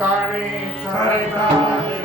ताणे सारे ताणे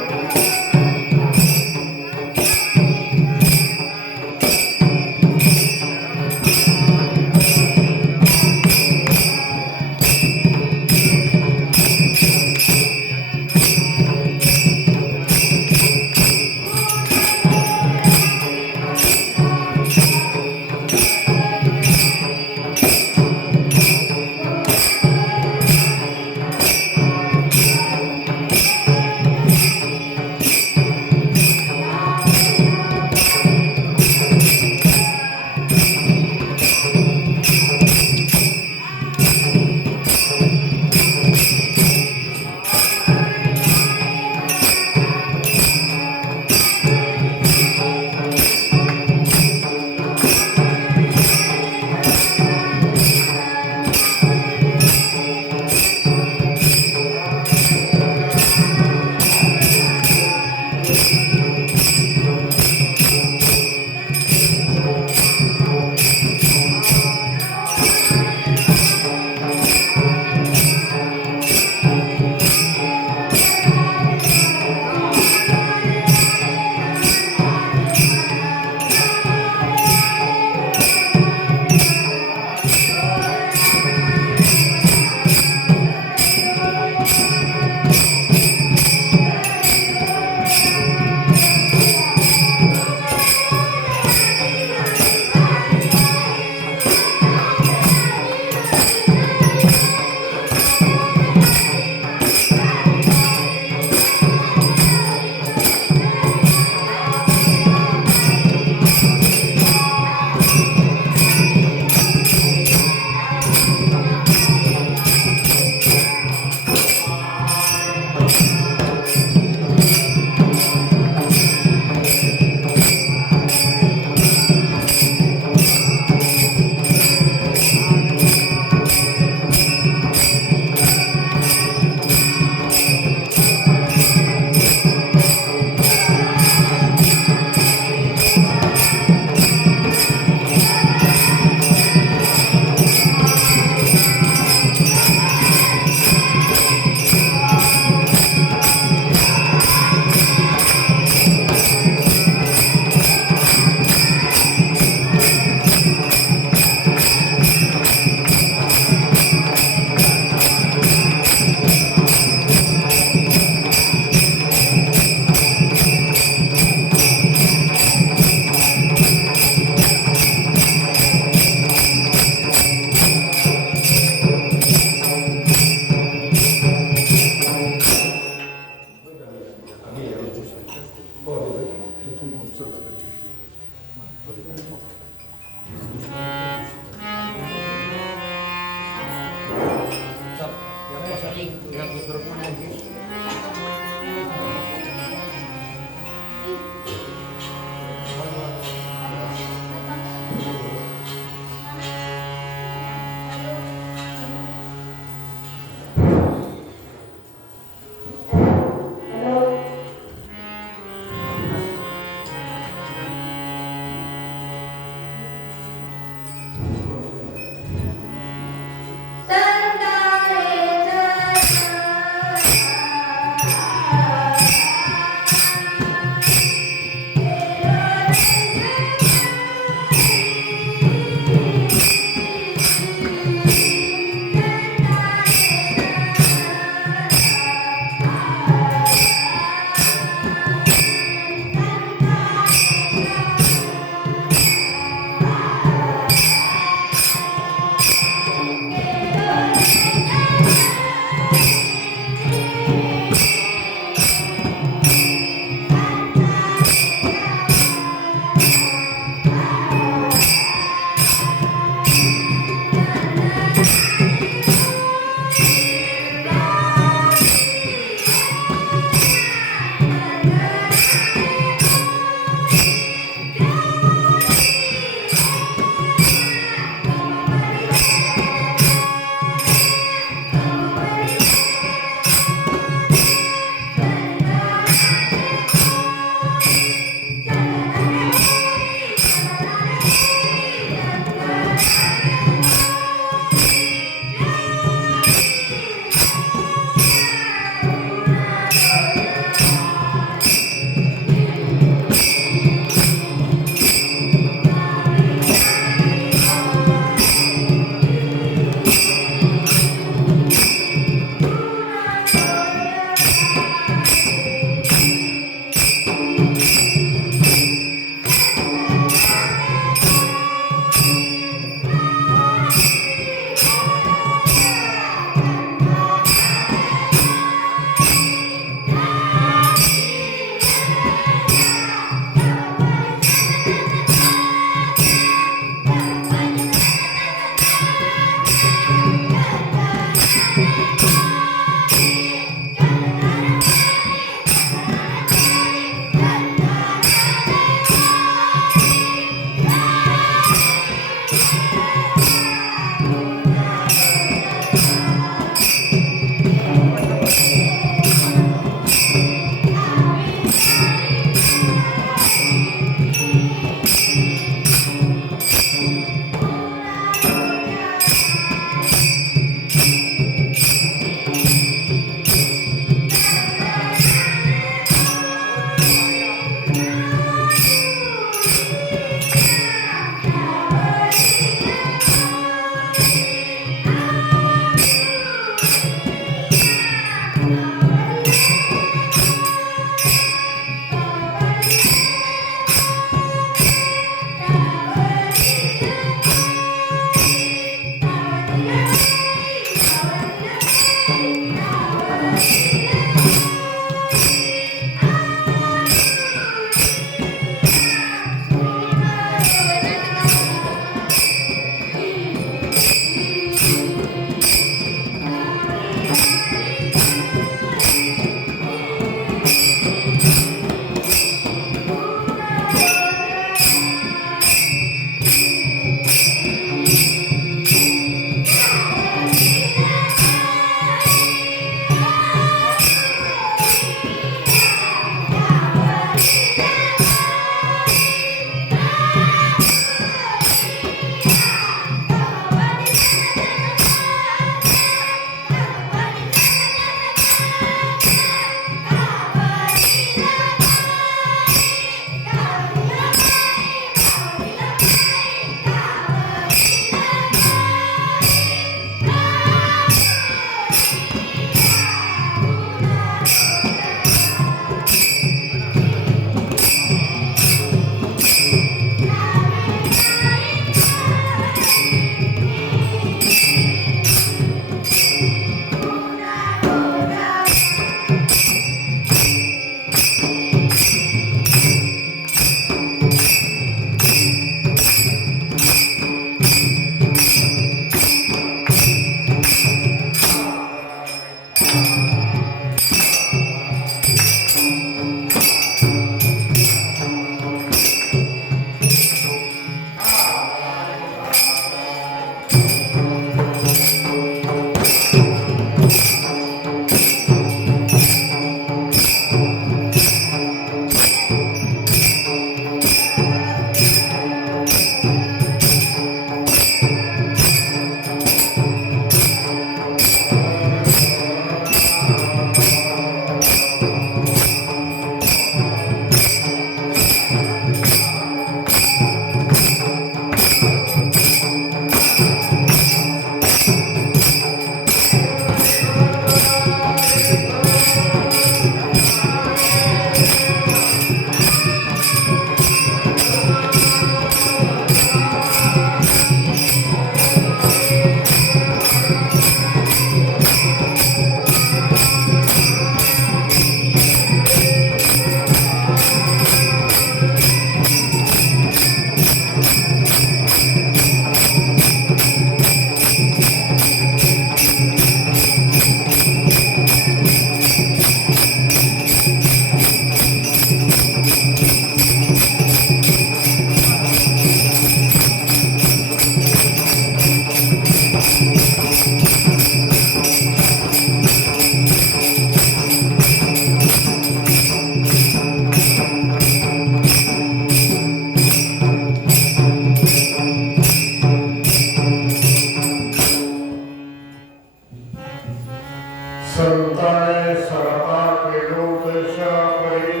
संताने सरता विरोधशा परी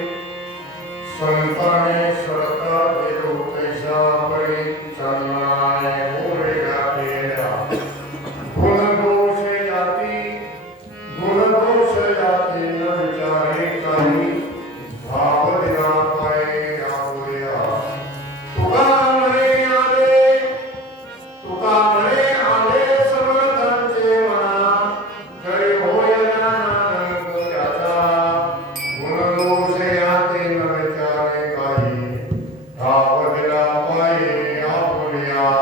संताने सरता विरोधशा परी चलनाए होरे गातेरा गुण दोष जाती न विचारे काही भाव दिना पाए आपुया तुका म्हणे आले समर्थांचे मना करे होय ज्ञानानंद त्याचा गुण दोष याते न विचारे काही भाव दिना पाए आपुया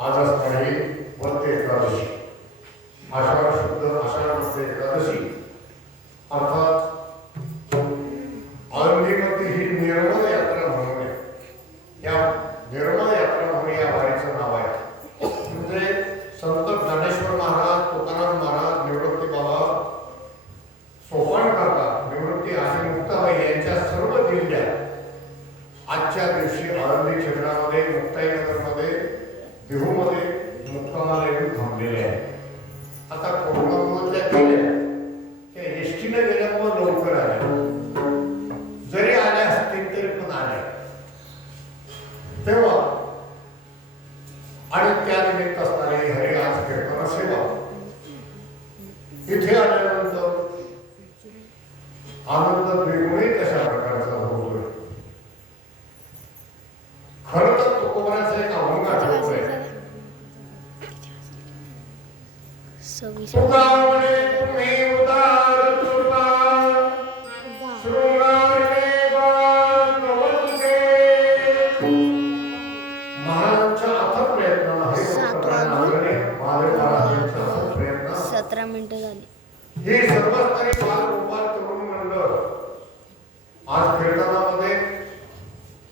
आज असणारी वद्य एकादशी, आषाढ शुद्ध आषाढ वद्य एकादशी अर्थात आळंदीमध्ये ही निर्मल यात्रा म्हणून आहे. या निर्मल यात्रा म्हणून या वारीचं नाव आहे. म्हणजे संत ज्ञानेश्वर महाराज, तुकाराम महाराज, निवृत्ती बाबा, सोपान काका, निवृत्ती आणि मुक्ताबाई यांच्या सर्व दिंड्या आजच्या दिवशी आळंदी क्षेत्रामध्ये, मुक्ताईनगरमध्ये, देहूमध्ये मुक्कामाला येऊन थांबलेले आहे. आता कोरोनामुळे त्या एसटीने गेल्यामुळे लवकर आल्या, जरी आल्या असतील तरी पण आल्या तेव्हा. आणि त्या निमित्त असणारी हरी आज कीर्तन सेवा इथे आल्यानंतर आनंद द्विगुणित अशा प्रकारचा होतोय. खरं तर तुकोबराचा एक अभंग आठवतोय. तुका म्हणे तुम्ही उदार तुका, शृंगारे बांधवते. महाराजांच्या अथक प्रयत्नाला हे महाराजांच्या प्रयत्न 17 मिनिटं झाली. हे सर्वस्तरी बाल गोपाल तरुण मंडळ आज कीर्तनामध्ये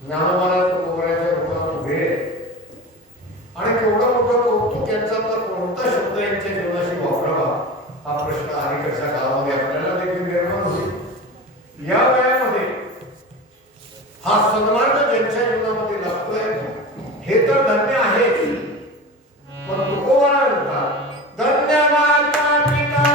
ज्ञानोबाला तुकोबराच्या रूपात उभे आणि केवढं मोठं कौतुक यांचा, तर कोणता शब्द यांच्या जीवनाशी वापरावा हा प्रश्न अलीकडच्या काळामध्ये आपल्याला देखील निर्माण होईल. या वयामध्ये हा सन्मान ज्यांच्या जीवनामध्ये लागतोय हे तर धन्य आहे. पण तुकोबरा म्हणतात धन्य माता पिता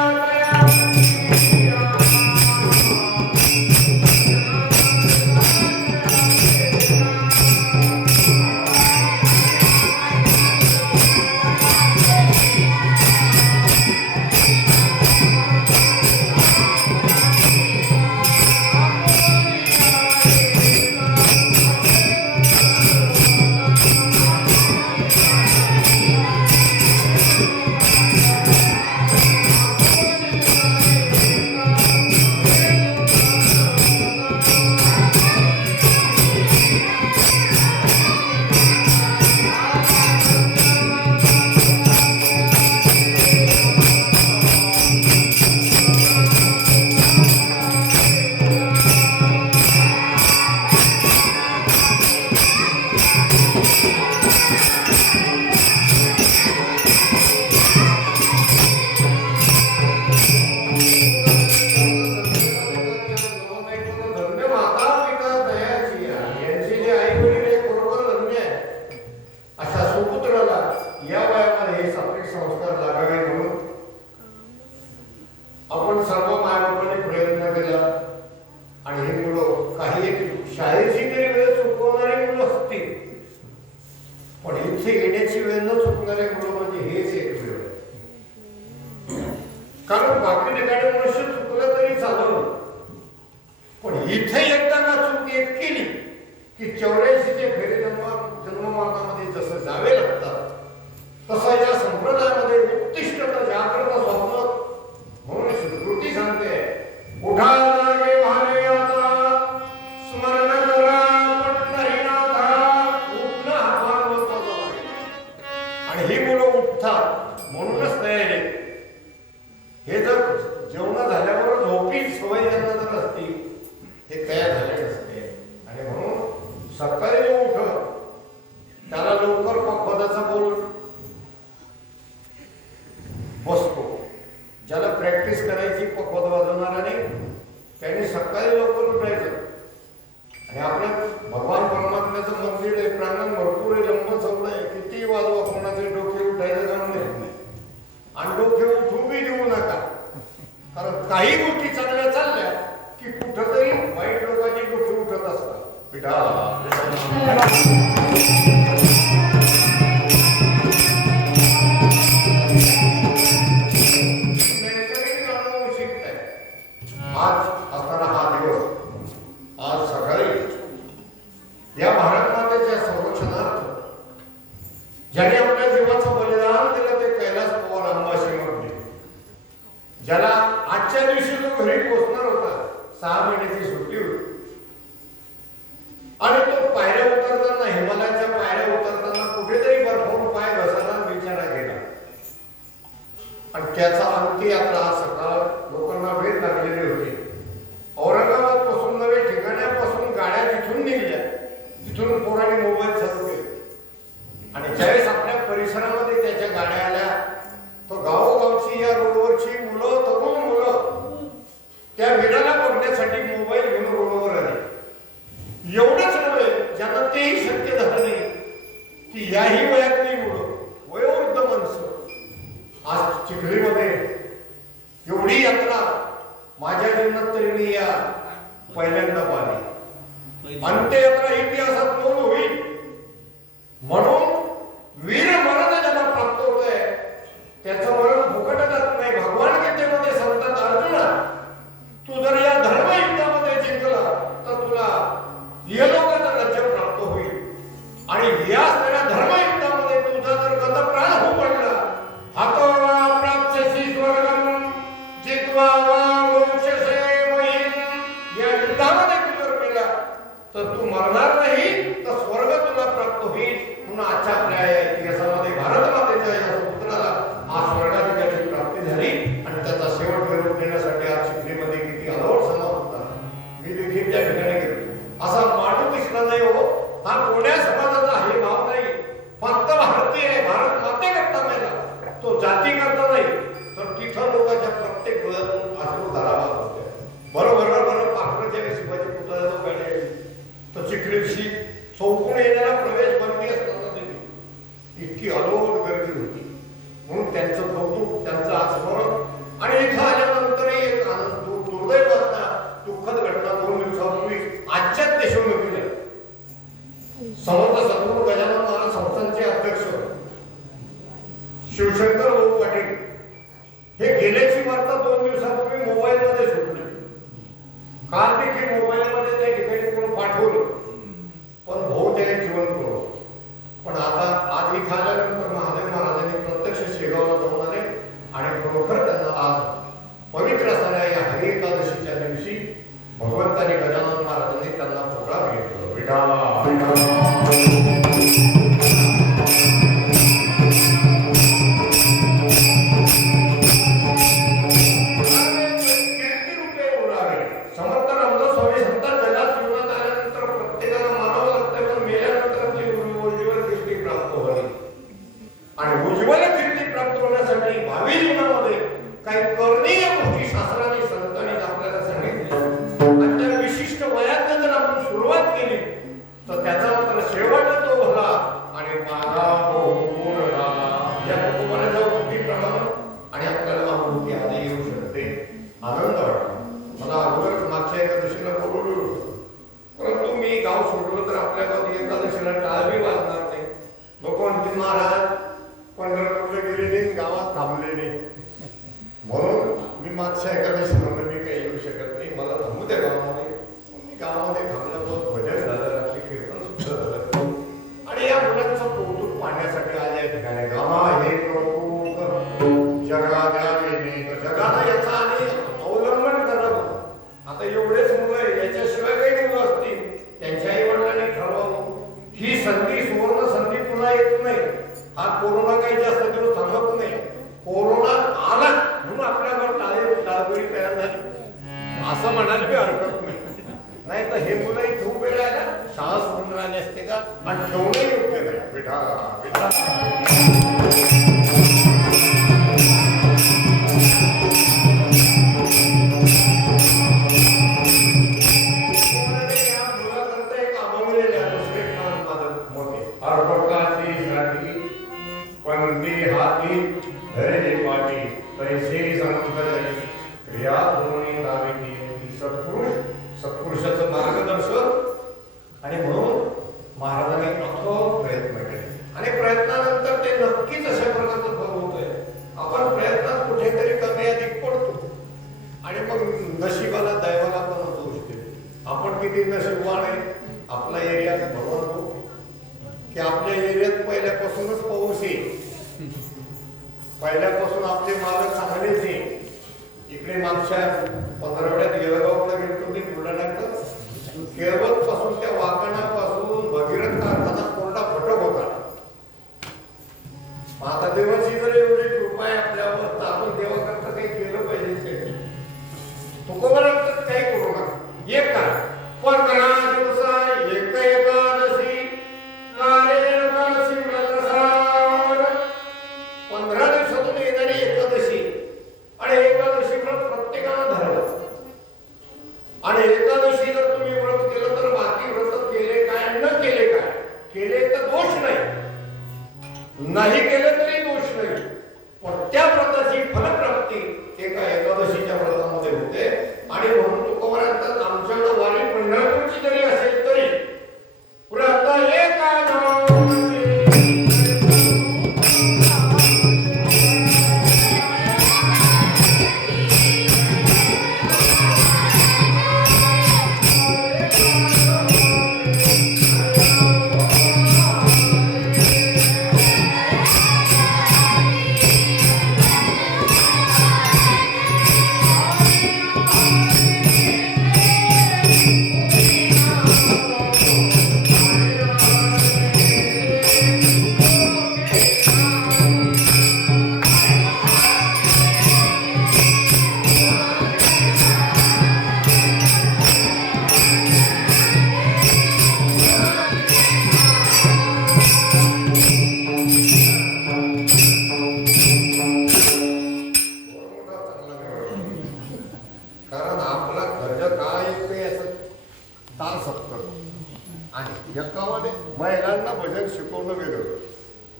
ज्याला आजच्या दिवशी जो घरी पोहोचणार होता, 6 महिन्याची सुट्टी होती आणि तो पायऱ्या उतरताना, हिमालयाच्या पायऱ्या उतरताना कुठेतरी बर्फावर पाय घसरला त्याचा अंत्ययात्रा सकाळ लोकांना वेळ लागलेली होती. औरंगाबाद पासून नव्हे ठिकाण्यापासून गाड्या तिथून निघल्या, तिथून पोरांनी मोबाईल चालू केले आणि ज्यावेळेस आपल्या परिसरामध्ये त्याच्या गाड्या आल्या तो गावोगावची या रोडवरची मुलं तरुण मुलं त्या वीराला बघण्यासाठी मोबाईल घेऊन रोडवर आले. एवढंच नव्हे, ज्यांना तेही शक्य झालं नाही की याही वयातली मुलं वयोवृद्ध माणसं आज चिखलीमध्ये एवढी यात्रा माझ्या जीवनात तरी मी या पहिल्यांदा पाहिली. अंत्ययात्रा इतिहासात नोंद होईल म्हणून वीर मरण ज्याला प्राप्त होत आहे त्याचं मरण फुकट जात नाही. भगवान गीतेमध्ये सांगतात, अर्जुना तू जर या धर्म युद्धामध्ये जिंकला तर तुला इहलोकाचं राज्य प्राप्त होईल आणि या सगळ्या धर्म युद्धामध्ये तुझा जर गतप्राण होऊ पडला हातवा प्राप्स्यसि स्वर्गं जित्वा वा मोक्षसे महिं, या युद्धामध्ये तू जर गेला तर तू मरणार नाही तर स्वर्ग तुला प्राप्त होईल. म्हणून आजच्या आपल्या इतिहासामध्ये भारत मातेच्या या पुत्राला आज स्वर्गाची त्याची प्राप्ती झाली आणि त्याचा शेवट करून देण्यासाठी आज चिखलीमध्ये किती अलोट समाज होता. मी देखील त्या ठिकाणी गेलो. असा माणूस दिसला नाही हो, हा कोण्या समाजाचा हे भाव नाही, फक्त भारतीय आहे, भारत मातेकरता मेला, तो जाती करता नाही. तर तिथं लोकांच्या प्रत्येक डोळ्यातून अश्रू धारावा होते. बरोबर पाखरं ज्यावेळी शिवाजी पुतळ्याला पाहिजे तर चिखलीशी चौकून येण्याला प्रवेश बंदी असताना इतकी अलोट गर्दी होती. म्हणून त्यांचं कौतुक, त्यांचं स्मरण आणि इथं आल्यानंतरही एक आनंद दुर्दैव असता दुःखद घटना 2 दिवसापूर्वी आजच्याच देशोन्नतीने समर्थ सद्गुरू गजानन महाराज संस्थानचे अध्यक्ष शिवशंकर भाऊ पाटील हे गेल्याची वार्ता 2 दिवसापूर्वी मोबाईलमध्ये सुटली. काल देखील मोबाईलमध्ये त्या ठिकाणी कोण पाठवलं पण भाऊ त्याने जिवंत करू. पण आता आज इथं आल्यानंतर महादेव महाराजांनी प्रत्यक्ष शेगावला जाऊन आले आणि खरोखर त्यांना आज पवित्र असणाऱ्या या हरी एकादशीच्या दिवशी भगवंतानी गजानन महाराजांनी त्यांना पुढा घेतलं. विठाला पहिल्यापासून आपले मालक चांगलेच आहे. इकडे मागच्या 15 येळगावला गेलो मी बुलढाण्यात केळवत पासून त्या वाकणापासून भगीरथ कारखाना कोरडा फटक होता. आता देवाची जर एवढी कृपा आहे आपल्यावर तर आपण नाही केलं तरी दोष नाही, पण त्या व्रताची फलप्राप्ती एका एकादशीच्या व्रतामध्ये होते. आणि म्हणून तुकोबारांत आमच्याकडे वारी पंढरपूरची जरी असेल तरी व्रत एकादशी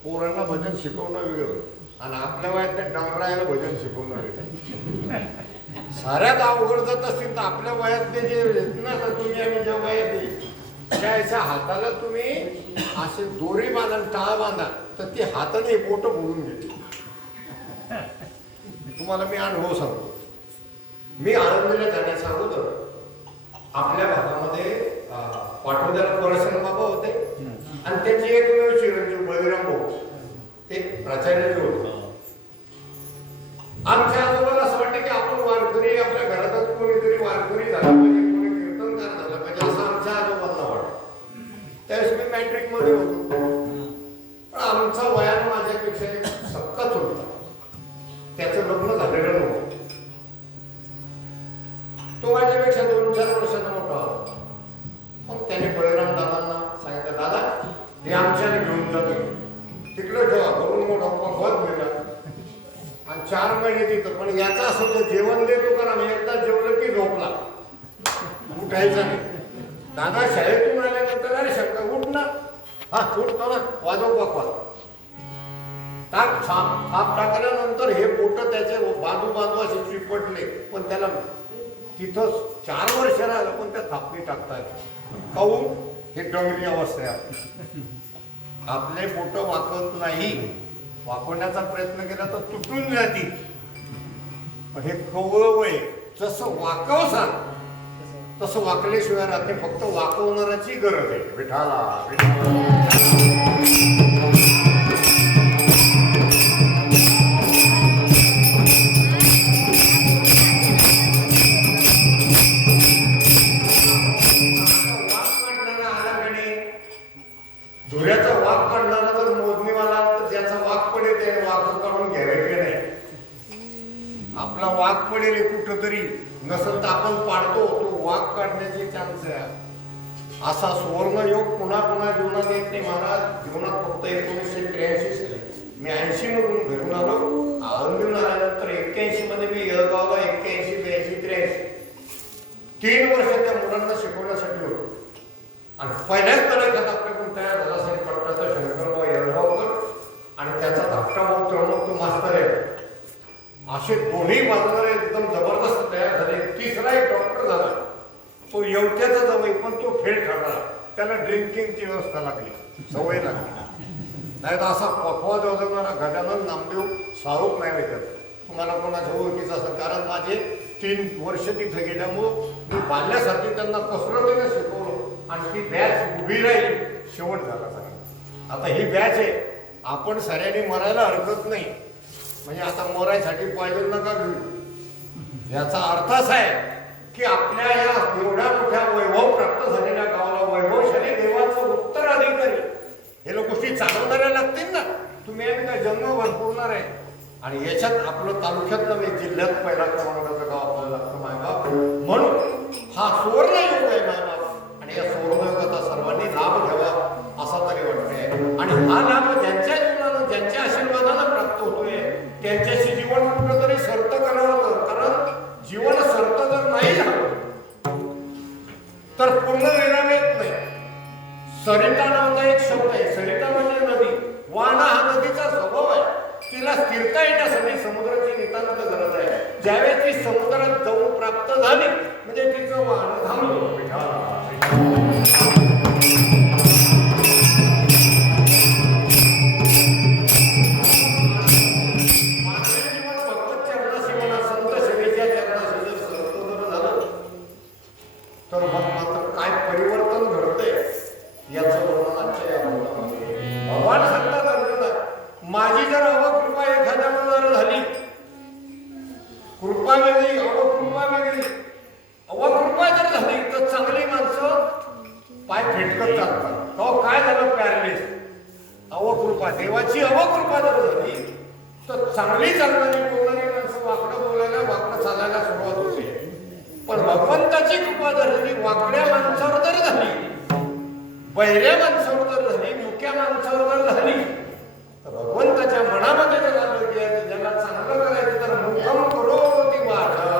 पोरांना भजन शिकवणं वेगळं आणि आपल्या वयात त्या डमरायला भजन शिकवणं वेगळं. साऱ्यात अवघड जात असतील तर आपल्या वयात ते जे ना तर तुम्ही आम्ही ज्या वयात येईल त्याच्या हाताला तुम्ही असे दोरी बांधा टाळ बांधा तर ती हाताने बोट बोलून घेते. तुम्हाला मी अनुभव सांगतो. मी आनंदीला जाण्याच्या अगोदर आपल्या भागामध्ये पाठवद्याला परसन बाबा होते आणि त्यांची एकमेव चिरंजीव बळीराम भाऊ ते प्राचार्य होते. आमच्या आजोबाला असं वाटतं की आपण वारकरी आपल्या घरातच कोणीतरी वारकरी झाला पाहिजे, कोणी कीर्तनकार झाला पाहिजे असं आमच्या आजोबांना वाटतं. त्यावेळेस मी मॅट्रिक मध्ये होतो, पण आमचा वयानं माझ्यापेक्षा एक सक्काच होता. त्याचं लग्न झालेलं नव्हतं. तो माझ्यापेक्षा 2-4 वर्षांना मोठा होता. मग त्याने बळीराम दादांना सांगितलं, दादा हे आमच्याने घेऊन जातो तिकडे ठेवा, करून मोठा पकवान मिळाला आणि 4 महिने तिथं. पण याचा असं तो जेवण देतो कारण एकदा जेवलं की झोपला, उठायचा नाही. दादा शाळेतून आल्यानंतर अरे शंकर उठ ना, हा उठतो ना, वाजव पकवान टाक. थाप टाकल्यानंतर हे बोट त्याचे बाजू असे चिपटले, पण त्याला तिथं 4 वर्ष राहिलं पण त्या थापणी टाकता येत. काहून? हे डोंगरी अवस्था आहे. आपले बोट वाकत नाही, वाकवण्याचा प्रयत्न केला तर तुटून जातील. पण हे कवळ वय जसं वाकव सांग तसं वाकल्याशिवाय राहते. फक्त वाकवणाराची गरज आहे. विठाला धुऱ्याचा वाघ काढणारा जर मोजणीवाला तर ज्याचा वाघ पडेल त्याने वाघ काढून घ्यावे नाही. आपला वाघ पडेल कुठं तरी नसेल तर आपण पाडतो, तो वाघ काढण्याचे चान्स आहे. असा सुवर्ण योग पुन्हा पुन्हा जीवनात येत नाही महाराज. जीवनात फक्त 1983 साली मी 80 मधून घरून आलो. आळंदीहून आल्यानंतर 81 मध्ये मी येळगावला 81, 82, 83 3 वर्ष त्या मुलांना शिकवण्यासाठी होतो. आणि पहिल्याच तळ्यात आपल्याकडून तयार झाला असेल पट्टाचा शंकरराव येळगावकर आणि त्याचा धाकटा भाऊ त्रणोक्त मास्तर आहे. असे दोन्ही बाजूला एकदम जबरदस्त तयार झाले. तिसरा एक डॉक्टर झाला, तो येवत्याचा जवळ पण तो फेल ठरला. त्याला ड्रिंकिंगची व्यवस्था लागली, सवय लागली. नाही तर असा पकवाज वाजवणारा गजानन नामदेव शाहरुख नाही भेटत तुम्हाला कोणाच्या ओळखीचं असं. कारण माझे 3 वर्ष तिथे गेल्यामुळं मी बाल्यासाठी त्यांना कसरतीने शिकवलं आणि ती बॅच उभी राहिली. शेवट झाला सगळा. आता ही बॅच आहे, आपण सऱ्याने मरायला हरकत नाही. म्हणजे आता मरायसाठी पाहिजे नका घेऊ. याचा अर्थ असा आहे की आपल्या या एवढ्या मोठ्या वैभव प्राप्त झालेल्या गावाला वैभवशाली देवाचं उत्तराधिकारी हे लोक गोष्टी चालवणाऱ्या लागतील ना. तुम्ही आम्ही काय जन्म भरपूरणार आहे. आणि याच्यात आपलं तालुक्यात नव्हे जिल्ह्यात पहिला क्रमांकाचं गाव आपल्याला लागतं मायबाप. म्हणून हा सुवर्ण योग आहे मायबाप. आणि या सुवर्णयोगाचा सर्वांनी लाभ घ्यावा असा तरी वाटतंय. आणि हा लाभ ज्यांच्या जीवनानं ज्यांच्या आशीर्वादानं प्राप्त होतोय त्यांच्याशी जीवन कुठंतरी सर्त करावं. कारण जीवन सर्त जर नाही झालं तर पूर्ण विराम येत नाही. सरिता नावाचा एक शब्द आहे. सरिता म्हणजे नदी. वाना हा नदीचा फिरता येण्यासाठी समुद्राची नितांत गरज आहे. ज्यावेळेस ती समुद्रात जाऊन प्राप्त झाली म्हणजे तिचं वाहन थांबलं. तर मग मात्र काय परिवर्तन घडतंय याचं वर्णन आजच्या या बोलण्यामध्ये भगवान सांगतात अर्जुना, माझी जर अवकृपा एखाद्यावर जर झाली, कृपा वेगळी अवकृपा वेगळी, अवकृपा जर झाली तर चांगली माणसं पाय फेटकत चालतात. तो काय झालं पॅरलिस, अवकृपा, देवाची अवकृपा जर झाली तर चांगली चालणारी बोलणारी माणसं वाकडं बोलायला वाकडं चालायला सुरुवात होते. पण भगवंताची कृपा जर झाली, वाकड्या माणसावर जर झाली, बहिऱ्या माणसावर जर झाली, मुक्या माणसावर जर झाली, तर भगवंताच्या मनामध्ये जर आलं की ज्याला चांगलं करायचं तर मुखम करोति वाचा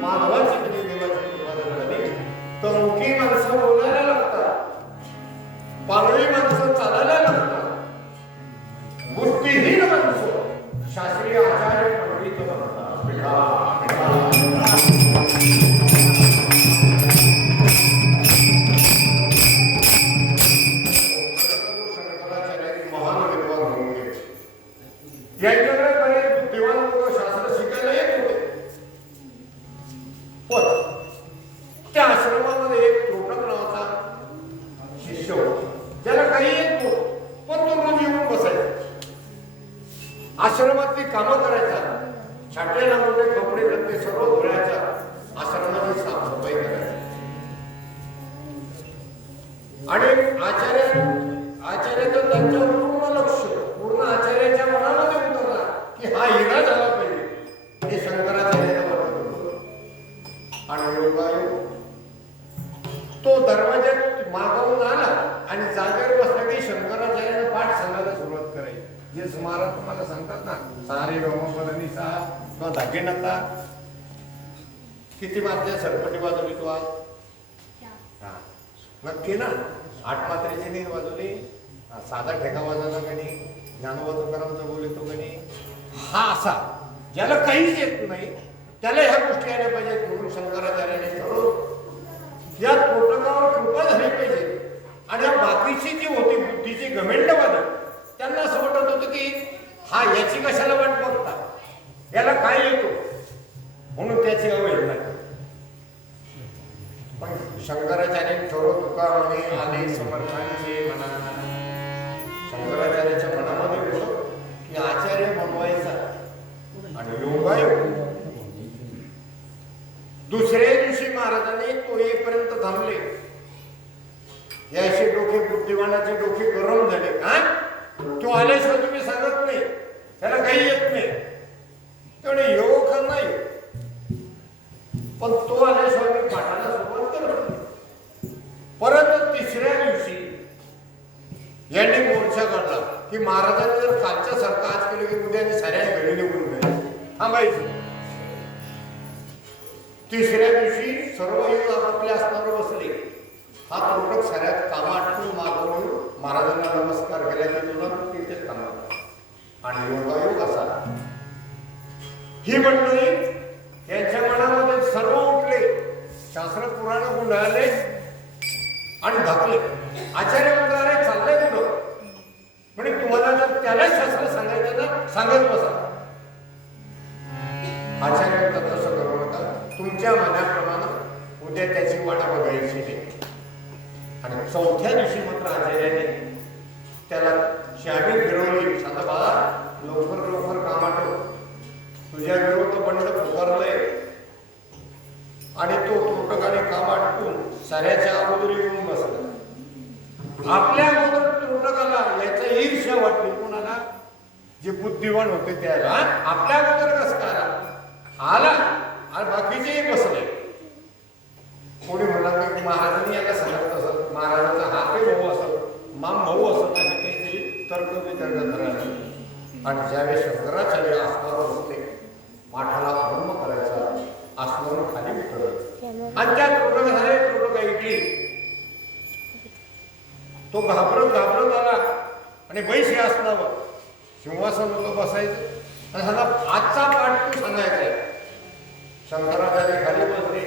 माधवाची कधी देवाची कृपा जर झाली तर मुकी माणसं बोलायला लागतात, पांगळी माणसं चालायला लागतात, बुद्धिहीन माणसं शास्त्रीय आचार्य पंडित बनतात. शंकराचार्य महान विद्वान होऊन गेले. यांच्याकडे बरेच बुद्धिवान लोक शास्त्र शिकायला येत होते. पण त्या आश्रमामध्ये एक त्रोटक नावाचा शिष्य होता, ज्याला काही येत नव्हतं, पण तो रोज येऊन बसायचा. आश्रमातली कामं करायचा, छाट्याला मोठे कपडे धरते सर्व धुळ्याच्या, आश्रमाची साफसफाई करायची. आणि आचार्याचं त्यांच्यावर पूर्ण लक्ष, पूर्ण आचार्याच्या मनामध्ये उतरला की हा हिरा झाला पाहिजे, हे शंकराचार्याला वाटत होतं. आणि योगायोग तो दरवाज्यात मागवून आला आणि जागेवर बसला की शंकराचार्याने पाठ सांगायला सुरुवात करायची. जे महाराज तुम्हाला सांगतात ना, सारे रोमपदानी सा किंवा दागिनता किती वाजल्या सरपटी वाजवली तू आज? नक्की ना, 8 मात्रेची नाही वाजवली, साधा ठेका वाजवला कणी, ज्ञानोबा तुकारामचा बोल येतो कणी. हा असा ज्याला काहीच येत नाही त्याला ह्या गोष्टी आल्या पाहिजेत म्हणून शंकराचार्याने ठरवलं या तोटकावर कृपा झाली पाहिजे. आणि या बाकीची जी होती बुद्धीची घमेंडवादी, त्यांना असं वाटत होतं की हा याची कशाला वाट बघता, याला काय येतो म्हणून त्याची अवहेलना. पण शंकराचार्य थोडं तुका म्हणे आले समर्थांचे मना. शंकराचार्याच्या मनामध्ये होतं की आचार्य बनवायचा. आणि योगायोग दुसऱ्या दिवशी महाराजांनी तो येईपर्यंत थांबले. याचे डोके, बुद्धिमानाचे डोके गरम झाले. हा, तो आल्याशिवाय तुम्ही सांगत नाही, त्याला काही येत नाही, तेवढे योग नाही. पण तो आल्याशिवाय मी पाठाला सुरुवात करत. परत तिसऱ्या दिवशी यांनी मोर्चा काढला की महाराजांनी जर कालच्या सारखं आज केलं की उद्या साऱ्या घरी निघून जाईल, थांबायचं. तिसऱ्या दिवशी सर्व योग आपापल्या असणारे बसले. हा तोटक साऱ्यात कामाटून मागवून महाराजांना नमस्कार केला की तुला तिथेच थांबला. आणि योगायोग असा, ही मंडळी यांच्या मनामध्ये सर्व उठले, शास्त्र पुराण गुंडाळले आणि धाकले. आचार्य म्हणतात चाललंय कुठं म्हणजे तुम्हाला जर त्याला शास्त्र सांगायचं ना सांगत बसा. आचार्य म्हणतात तसं करू नका, तुमच्या मनाप्रमाणे उद्या त्याची वाट बघायची नाही. आणि चौथ्या दिवशी मात्र आचार्याने त्याला शाबी फिरवली. सांगा बाळा, लवकर लवकर काम आठव, तुझ्या विरोध बंड पुकारलंय. आणि तो त्रोटकाने काम आटपून साऱ्याच्या अगोदर येऊन बसला. आपल्या अगोदर त्रोटकाला याचा ईर्ष्या वाटली. कोणाला? जे बुद्धिवान होते त्याला. आपल्या अगोदर कसं काय आला आणि बाकीचेही बसले. कोणी म्हणाले की महाराजांनी याला सांगत असत, महाराजांचा हा ते भाऊ असत, माम भाऊ असत, असे काहीतरी तर्क वितर्क करायला. आणि ज्यावेळेस शंकराचार्य आसनावर बसले, माठाला भ्रम करायचा, आसनावर खाली उतरलं आणि त्या त्रोटकाने तो घाबरत घाबरत आला आणि बैशी असणावर सिंहासनावर बसायचं आणि ह्याला आजचा पाठ तू सांगायचा. शंकराचार्य खाली बसले.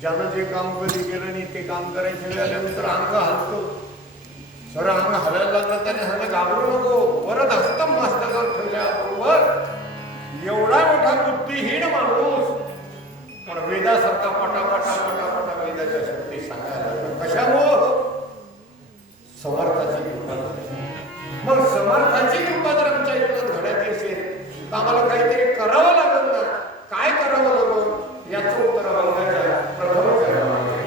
ज्यानं जे काम कधी केलं नाही ते काम करायचे झाल्यानंतर अंग हलतो. सर अंग हलायला लागलं त्याने ह्याला घाबरू नको, परत हस्तम मस्तकावर ठेवल्याबरोबर एवढा मोठा बुद्धिहीन माणूस पण वेदासारखा पटापटा पटापटा वेदाच्या शक्ती सांगायला. कशामुळं? समर्थाची कृपा. मग समर्थाची कृपा जर आमच्या इकडं घडत असेल तर आम्हाला काहीतरी करावं लागेल ना. काय करावं लागेल याचं उत्तर बघायचं प्रथम करावं लागेल.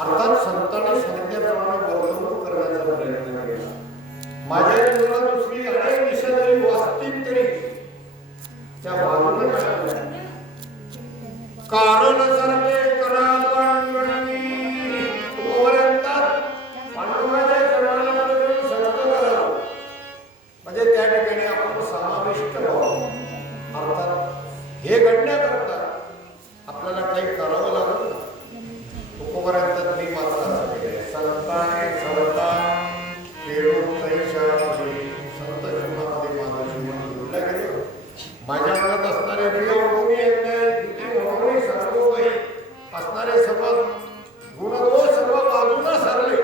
अर्थात संतांनी सांगितल्याप्रमाणे वर्तणूक करण्याचा प्रयत्न केला. माझ्या जीवनात दुसरी अनेक दिशा जरी वाचतील तरी त्या बाजूने कारण सारखे करा पांडुरंगी तोपर्यंतात पांडुरंगाच्या चरणाला संत करावं म्हणजे त्या ठिकाणी आपण समाविष्ट व्हावं. अर्थात हे घडण्याकरता आपल्याला काही करावं लागत ना. तोपर्यंत मी मात्र संताने सर्वता पेरून तैशामध्ये संत जीवनामध्ये माझं जीवन जोडलं गेलं. माझ्या मनात असणारे प्रिय सर्व काही असणारे सर्व गुणदोष सर्व बाजूला सरले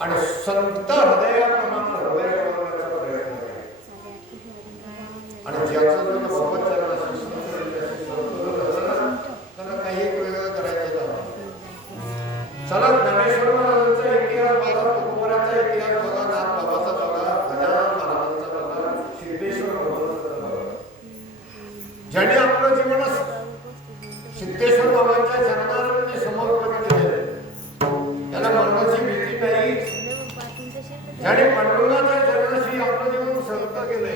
आणि संत हृदयाप्रमाणे हृदय बनवण्याचा प्रयत्न केला. आणि ज्याचं जण सोबत काही एक वेगळं करायचं. चला ज्ञानेश्वर महाराजांचा इतिहास बघा, तुकोबाराचा इतिहास बघा, नाथबाबाचा बघा, गजानन महाराजांचा बघा, सिद्धेश्वर महाराजांचा बघा. ज्याने आपलं जीवन सिद्धेश्वर बाबांच्या चरणांमध्ये समर्पण केले त्याला मरणाची भीती नाही. ज्याने पांडुरंगाच्या चरणाशी आपलं जीवन संत केले,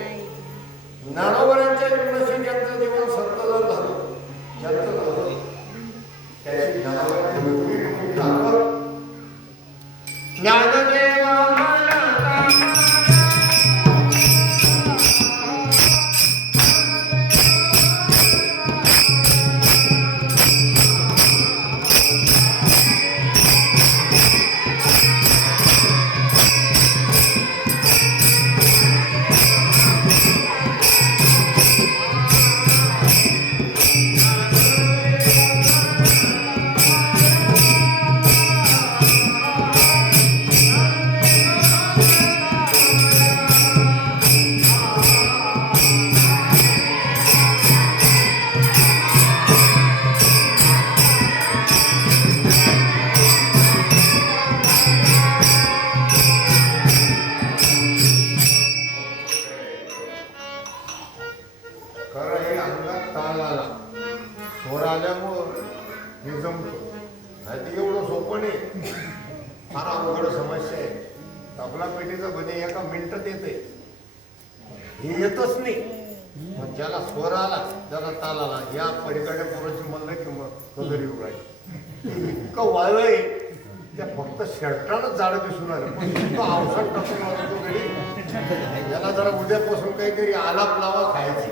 ज्ञानोबरांच्या जीवनाशी ज्यांचं जीवन संत झालं, ज्यांचं झालं त्याची ज्ञानदेवा स्वर आल्यामुळं मी जमतो. नाही ते एवढं सोपं नाही, फार अवघड समस्या आहे. तबला पेटीचं भजन एका मिनिटात येते, हे येतच नाही. मग ज्याला स्वर आला, ज्याला ताल आला, या पलीकडे पोराची म्हणलं की मग वगैरे उघडायचं. इतकं वाळलं आहे त्या फक्त शर्टानच जाडं दिसून आलं, पण इतकं अवसर टाकून आलं तो घरी. याला जरा उद्यापासून काहीतरी आलाप लावा खायची.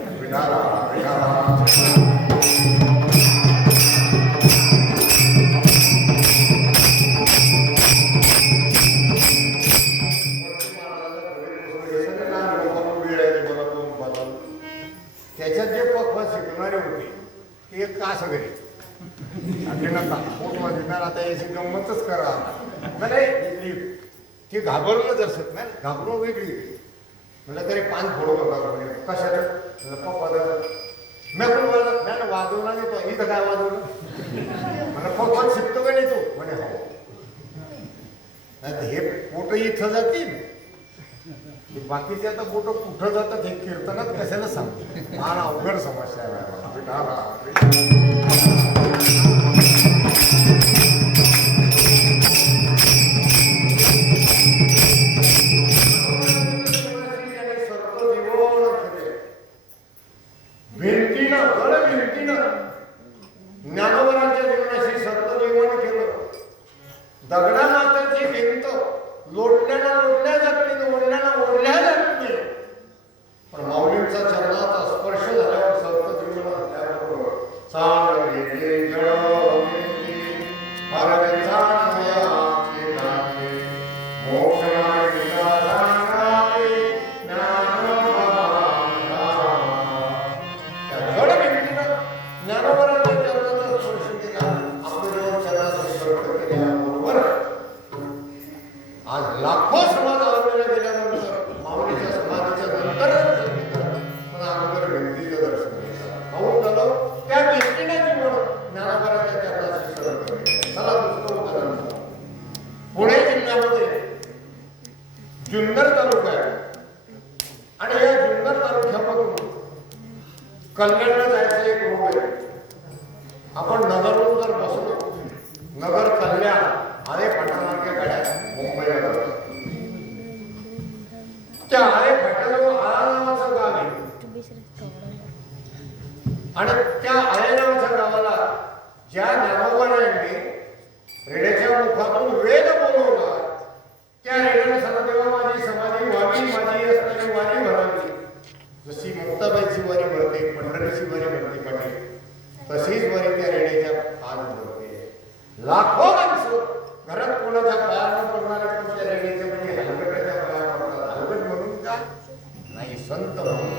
त्याच्यात जे पक्वा शिकणारे होते ते एक का असं घरी नका पोटमध्ये आता याची गंमतच करा नाही. ती घाबरलं दर्शक नाही, घाबरून वेगळी म्हणलं तरी पान फोडू नका. कशात पप्पा मी पण वाजत वाजवला नाही तो, इथं काय वाजवलं मला पप्पा शिकतो का नाही तू म्हणे हो. हे पोट इथं जातील, बाकीचे आता बोट कुठं जातात हे कीर्तनात कशाला सांगतो. फार अवघड समस्या आहे. भिंतीनं गड भिंतीनं ज्ञानोबरांच्या जीवनाशी सरत जीवन केलं. दगडा मातांची भिंत लोटल्याला लोटल्या जात नाही, ओढल्याला ओढल्या जात नाही. पण माऊलींचा चरणाचा स्पर्श झाल्यावर संत जीवन झाल्याबरोबर चांगले लाखो समाज आवडल्या गेल्यानंतर माऊलीच्या समाधीच्या नंतर पण अगोदर भिंतीचं दर्शन घेतलं झालं. त्या व्यक्तीने जीवन ज्ञानोबराच्या चरणाशी सरळ केले. चला दुसरं उदाहरण, पुणे जिल्ह्यामध्ये जुन्नर तालुका आहे आणि या जुन्नर तालुक्यामधून कल्याणला जायचं एक रोड आहे. आपण नगरवरून जर बसलो, नगर कल्याण आळे फाटासारख्या गाड्या मुंबईला जातात. त्या आळे फाट्याजवळ आळा नावाचं गाव आहे आणि त्या आळे नावाच्या गावाला ज्या ज्ञानोबारायांनी रेड्याच्या मुखातून वेद बोलवला, त्या रेड्याने सांगितलं तेव्हा माझी समाधी व्हावी, माझी असणारी वारी भरावी. जशी मुक्ताबाईची वारी भरते, पंढरीची वारी भरते पाटील, तशीच वारी त्या रेड्याच्या आज भरते. लाखो माणसं घरात कोणाच्या पायानं पडणाऱ्या पण त्या रेड्याच्या म्हणजे हलगटाच्या पाया पडतात. हलगट म्हणून का नाही, संत म्हणून.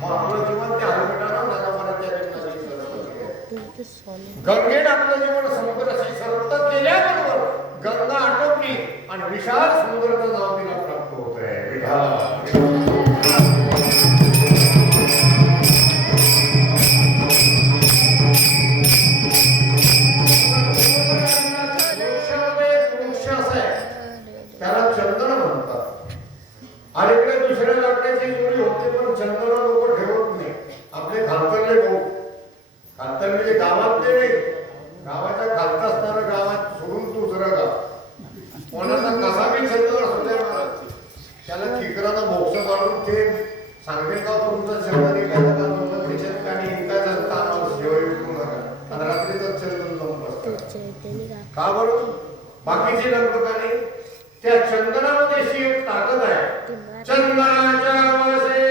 मग आपलं जीवन त्या हलगटानं ज्ञानोबाराच्या जीवनाशी सरत गंगेत आपलं जीवन समुद्राशी सरत केल्याबरोबर गंगा आटोपली आणि विशाल समुद्राचं नाव तिला प्राप्त होत आहे. त्याला चंदन म्हणतात. आणि इकडे दुसऱ्या लाकडाची जोडी होते, पण चंदन लोक ठेवत नाही. आपले खालतले भाऊ, खालतले म्हणजे गावातले नाही, गावाच्या खालत असणारं गावात सोडून दुसरं गाव, कोणाचा कसा बी चंदन असू द्या महाराज, त्याला ठिकरानं मोक्ष काढून ते सांगते का तुमचं चंदन एखाद्या का तुमचं त्याच्यात आणि एका जनता आम्हाला सेवा विकू नका. आणि रात्रीचं चंदन लावून बसतात. का बरं? बाकीचे लंबकाने त्या चंदनामध्ये अशी एक ताकद आहे. चंदनाच्या वसे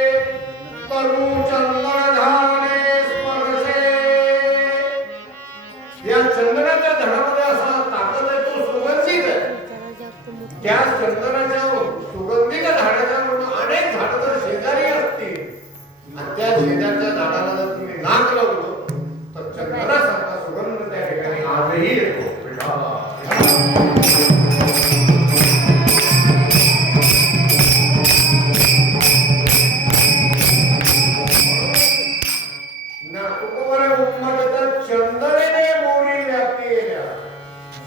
करू चंदन झाले स्पर्शे. या चंदनाच्या झाडामध्ये असा ताकद आहे, तो सुगंधित आहे. त्या चंदनाच्या सुगंधित झाडाच्या अनेक झाडं जर शेजारी असतील आणि त्या शेजारच्या झाडाला जर तुम्ही नाक लावलो तर चंदनासारखा सुगंध त्या ठिकाणी आजही येतो.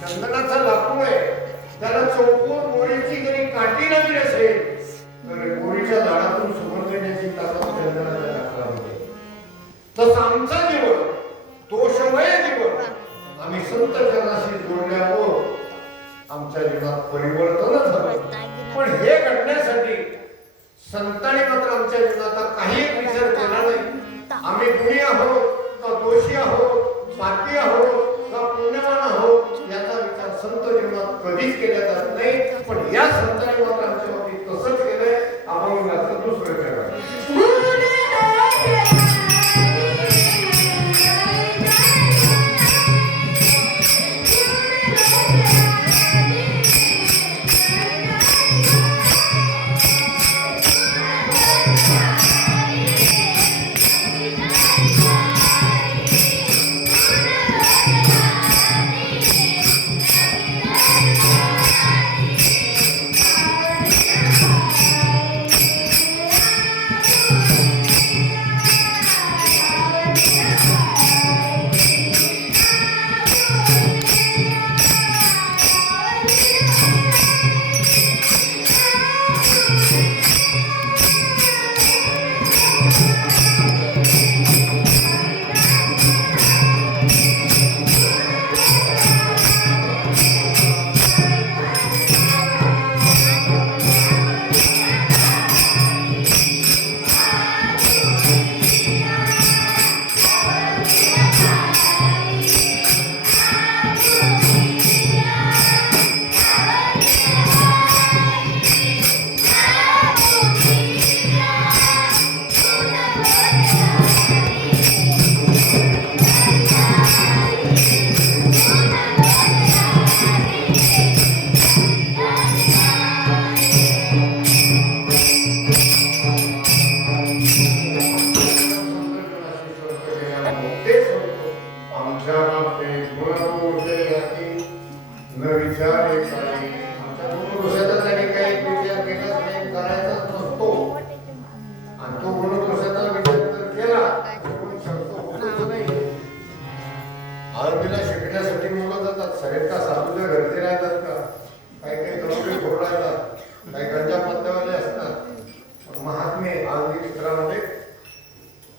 चंदनाचा लाकूड आहे, त्याला चौकोन मोरीची जरी काठी नवीन असेल तर मोरीच्या झाडातून सुगंध येण्याची ताकद चंदनाच्या लाकडामध्ये. तसं आमचा जीवन दोषमय संत जनाशी जोडल्यावर आमच्या जीवनात परिवर्तन झालं. पण हे घडण्यासाठी संतांनी मात्र आमच्या जीवनाचा काही विचार केला नाही. आम्ही गुणी आहोत का दोषी आहोत, पापी आहोत का पुण्यवान आहोत याचा विचार संत जीवनात कधीच केला जात नाही. पण या संतांनी मात्र आमच्या बाबतीत तसंच केलंय. अभंगाचं दुसरं जग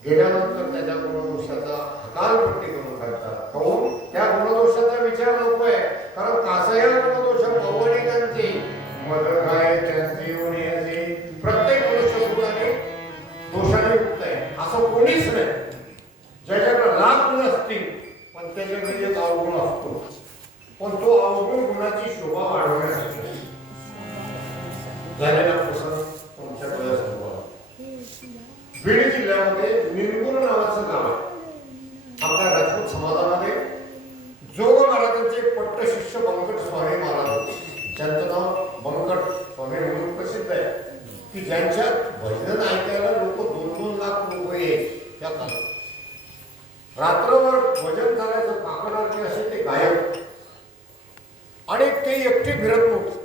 गेल्यानंतर त्याच्या गुणदोषाचा हकालपट्टी करून टाकतात. काहून त्या गुणदोषाचा विचार नकोय. कारण कासया गुणदोष पौराणिकांचे मद काय त्यांची होण्याचे प्रत्येक मनुष्य गुणाने दोषाने युक्त आहे असं कोणीच नाही. ज्याच्याकडे लाख गुण असतील पण त्याच्याकडे एक अवगुण असतो. पण तो अवगुण गुणाची शोभा वाढवण्यासाठी झालेला प्रसंग तुमच्याकडे सांगतो. बीड जिल्ह्यामध्ये निरगुण नावाचं गाव आहे. आपल्या राजपूत समाजामध्ये जोग महाराजांचे पट्ट शिष्य बंकट स्वामी महाराज होते. ज्यांचं नाव बंकट स्वामी म्हणून प्रसिद्ध आहे. की ज्यांच्या भजन ऐकायला लोक 2-2 लाख लोक येत. त्या काळात रात्रभर भजन करायचं काकडारखे असे ते गायक. आणि ते एकटे फिरत नव्हते.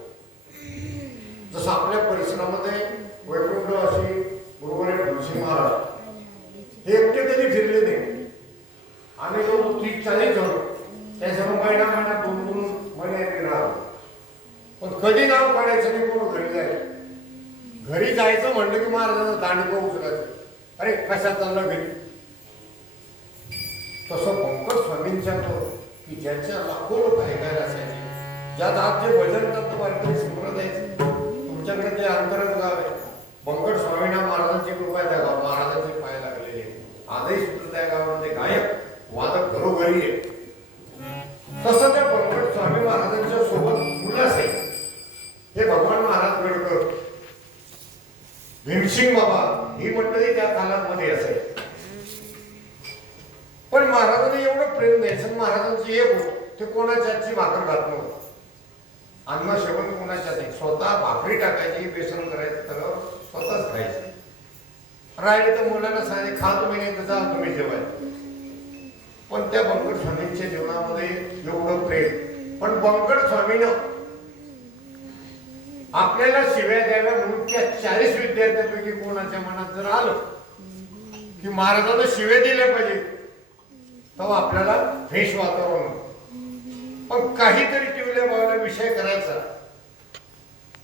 जसं आपल्या परिसरामध्ये वैकुंठ अशी गुरुवारी तुळशी महाराज हे एकटे कधी फिरले नाही. आम्ही जो 30-40 जण त्याच्यावर महिना 2-2 महिने राहतो. पण कधी नाव काढायचं नाही. कोण घरी जायचं. घरी जायचं म्हणलं की महाराजांना दांडकं उचलायचं. अरे कशात चाललं घरी. तसं पंकज स्वामींच्या की ज्यांच्या लाखो लोक ऐकायला असायचे. ज्या दात जे भजन करतो वारकरी समोर द्यायचे. तुमच्याकडे ते अंतरच गाव आहे. बंकट स्वामींना महाराजांची कृपा त्या गाव महाराजांचे पाय लागलेले. आजही सुद्धा त्या गावामध्ये गायक वादक घरोघरी आहे. तसं त्या बंकट स्वामी महाराजांच्या सोबत मुलास आहे. हे भगवान महाराज गडकर, भीमसिंग बाबा ही मंडळी त्या कालामध्ये असायची. पण महाराजांनी एवढं प्रेम द्यायचं. महाराजांची एक होत ते कोणाच्या हातची भाकर घात नव्हतं. अन्न सेवन कोणाच्या नाही. स्वतः भाकरी टाकायची, बेसन करायचं, तर स्वतःच खायचं. राहिले तर मुलांना सांगायचे खा तुम्ही नाही तर जा तुम्ही जेवायचं. पण त्या बंकट स्वामींच्या जीवनामध्ये एवढं प्रेम. पण बंकट स्वामीनं आपल्याला शिव्या द्याव्या म्हणून त्या 40 विद्यार्थ्यांपैकी कोणाच्या मनात जर आलं की महाराजांना शिव्या दिल्या पाहिजे तेव्हा आपल्याला फ्रेश वातावरण. पण काहीतरी टिवल्या बावल्या विषय करायचा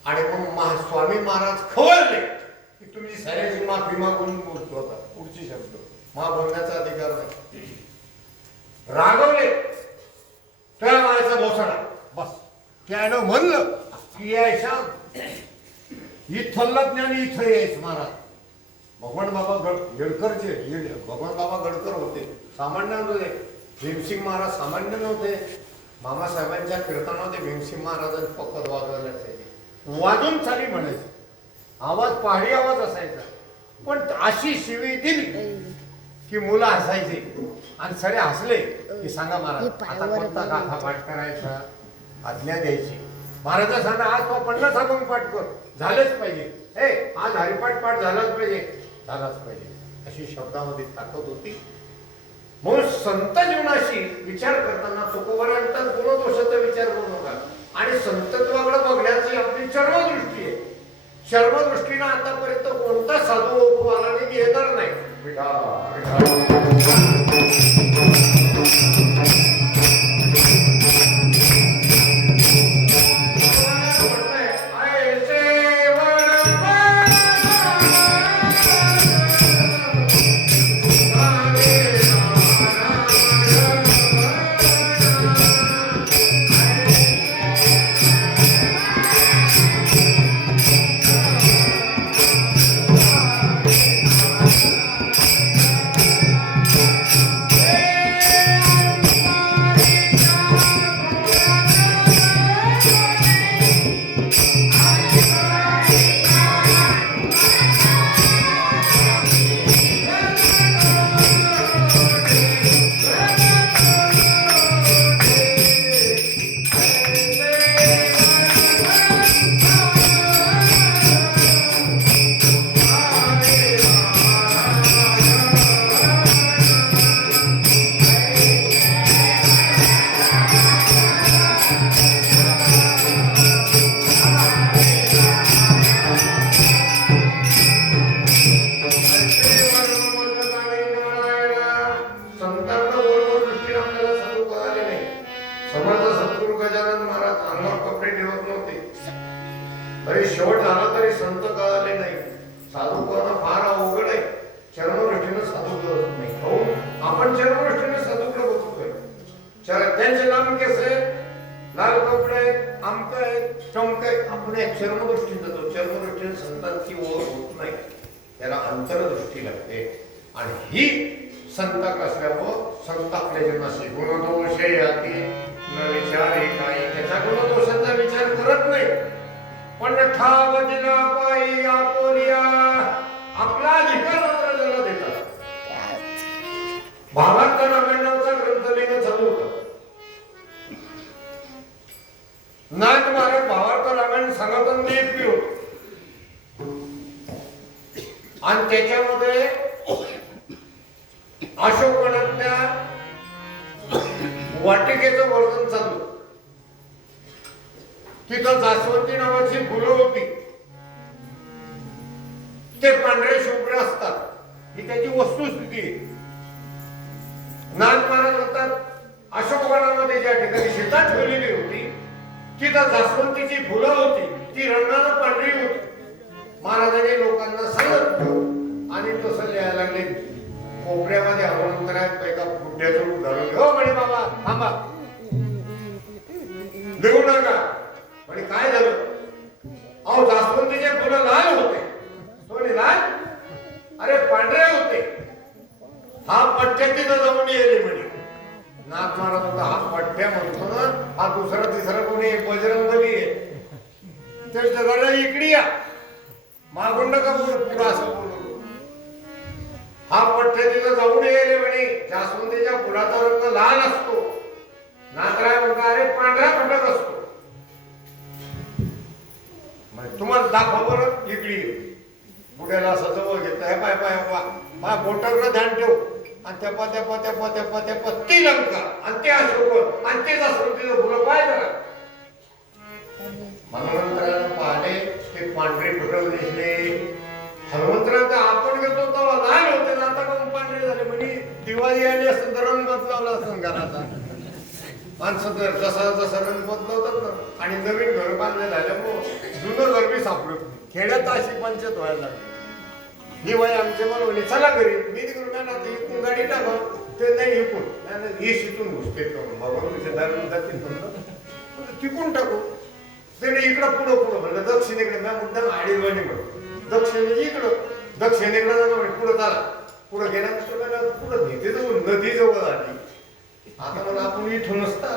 आणि मग स्वामी महाराज खवळले की तुमची साऱ्याची माफी मागून बोलतो होता. पुढची शब्द मा बोलण्याचा अधिकार नाही. रागवले त्या ओसाडा बस त्यानं म्हणलं की यायचा इथलं ज्ञान इथं यायच महाराज. भगवान बाबा गडकरचे भगवान बाबा गडकर होते, सामान्य नव्हते. भीमसिंग महाराज सामान्य नव्हते. मामासाहेबांच्या कीर्तनामध्ये भीमसिंग महाराजांचे पकड वाजवले असायचे, वाजून चाली म्हणायचे, आवाज पहाडी आवाज असायचा. पण अशी शिवी दिली की मुलं हसायची आणि सगळे हसले की सांगा महाराज आता कोणता गाथा पाठ करायचा, आज्ञा द्यायची. महाराजा सांगा आज तो 50 अभंग पाठ कर, झालेच पाहिजे. हे आज हरिपाठ पाठ झालाच पाहिजे, झालाच पाहिजे, अशी शब्दामध्ये ताकद होती. म्हणून संत जीवनाशी विचार करताना तुकोबरांतर गुणदोषाचा विचार करू नका. आणि संतत्वाकडे बघण्याची आपली चर्मदृष्टी आहे. चर्मदृष्टीनं आतापर्यंत कोणता साधू आला नाही, येणार नाही. शेवट झाला तरी संत कळाले नाही. साधू करणं फार अवघड आहे. चर्मदृष्टीनं साधू कळत नाही. हो आपण चर्मदृष्टीने साधूकडे बघतोय. त्यांचे लांब केस आहे, लाल कपडे, आमक आहेत, चमक आहेत. आपण एक चर्मदृष्टीने जातो. चर्मदृष्टीने संतांची ओळख होत नाही, त्याला अंतरदृष्टी लागते. आणि ही संत असल्यामुळं संत आपल्या जीवनाशी गुणदोष याती न विचारे काही, त्याच्या गुणदोषांचा विचार करत नाही. पण ठाव दिला पायी आपोलिया आपला अधिकार मात्र त्याला देतात. भावार्थ 99चा ग्रंथ लिहिणं चालू होतं. नाथ महाराज भावार्थ रामायण सनातन देवी होत आणि त्याच्यामध्ये अशोकवनातल्या वाटिकेचं वर्णन चालू. तिथं जास्वंदी नावाची फुलं होती, ते पांढरे शुभ्र असतात, ही त्याची वस्तुस्थिती आहे. नाथ महाराज म्हणतात अशोकवनामध्ये ज्या ठिकाणी सीता ठेवलेली होती तिथं जास्वंदीची फुलं होती, ती रंगानं पांढरी होती. महाराजांनी लोकांना सांगितलं आणि तसं लिहायला लागले. कोपऱ्यामध्ये हनुमंतरात एका बुड्ढ्याचं रूप धरून, हो म्हणे बाबा थांबा, लिहू नका. म्हणे काय झालं? अहो जास्वंदीचे फुलं लाल होते. तो लाल, अरे पांढरे होते. हा पठ्ठ्या तिथं जाऊन येले म्हणे. नाथ महाराज होता हा पठ्ठ्या म्हणतो ना, हा दुसरा तिसरा कोणी बजरंगबली आहे. ते जरा इकडे या, मागून नका पुढं असं बोलू. हा पठ्ठ्या तिथं जाऊन येले म्हणे. जास्वंदीच्या फुलाचा रंग लाल असतो. नाथराय म्हणता अरे पांढरा फटक असतो. तुम्हाला दाखवा बरं इकडे. बुड्याला असं जवळ घेतलं, पाय पाय पाय बोटावर ध्यान ठेव आणि त्या ती लंका आणि ते अशोक आणि ते जास्वंदीचं फुलं पाय जरा. हनुमंतरानं पाहिले ते पांढरे फुलं दिसले. हनुमंतरांचा आपण घेतो तेव्हा लाल होते ना, आता पण पांढरे झाले. म्हणजे दिवाळी आली असं तर रंग बदलावला असं घराचा. माणसं तर जसा जसा रंग बदलवतात ना. आणि नवीन घर बांधले झाल्यामुळे जुनं घर बी सापडत. खेड्यात अशी पंचायत व्हायला लागली. ही वय आमचे म्हणून चला घरी मी तिकडून इकडून गाडी टाका ते नाही इकडून ही शिकून घुसते भगवान जातील म्हणतो. तिकून टाकू. त्याने इकडं पुढं पुढं म्हणलं दक्षिणेकडे मी मुद्दाम आडीवाणी म्हणतो दक्षिणे इकडं दक्षिणेकडे जाणं म्हणजे पुढं चाला. पुढं गेल्यानंतर पुढं घेते जाऊन नदी जवळ आली. आता मला आपण इथून नसता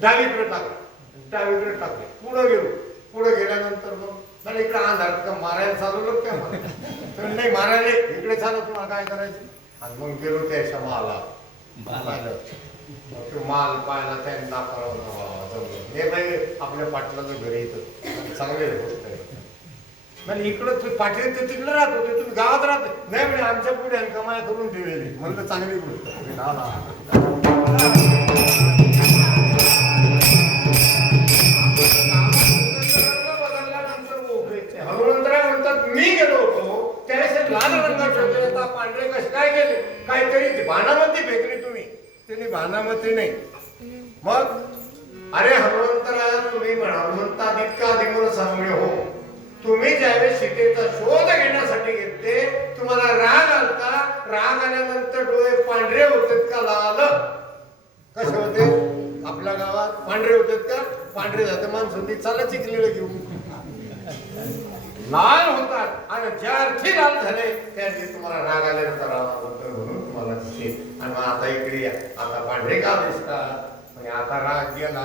डावीकडे डावीकडे टाकले. पुढं गेलो. पुढे गेल्यानंतर मग मला इकडे अंधारात का मारायला चालवलं काय मला तर नाही मारायला इकडे चालत तुम्हाला काय करायचं. आणि मग गेलो त्याच्या माला माल पाहायला त्यांनी दाखवलं हे बाई आपल्या पाटलाचं घरी येतं चांगले गोष्ट आहे. म्हणजे इकडं तू पाटील ते तिकडे राहत होते तुम्ही गावात राहते नाही म्हणजे आमच्या पुढे कमाई करून ठेवलेली म्हणलं चांगली गोष्ट हनुमंतराय म्हणतात मी गेलो होतो त्यावेळेस लाल रंगाचे होते आता पांढरे कसे काय गेले काहीतरी बाणामती फेकली तुम्ही त्यांनी बाणामती नाही. मग अरे हनुमंतराय तुम्ही म्हणतात इतका आधी मला सांगले हो तुम्ही ज्यावेळेस सीतेचा शोध घेण्यासाठी घेतले तुम्हाला राग आलता. राग आल्यानंतर डोळे पांढरे होते का लाल कसे होते आपल्या गावात पांढरे होते का पांढरे जाते माणसं ती चालत चिकलेलं घेऊन लाल होतात आणि ज्या अर्थी लाल झाले त्या दिवशी तुम्हाला राग आल्यानंतर रागाबद्दल म्हणून तुम्हाला दिसते. आणि मग आता इकडे या आता पांढरे का दिसतात म्हणजे आता राग गेला.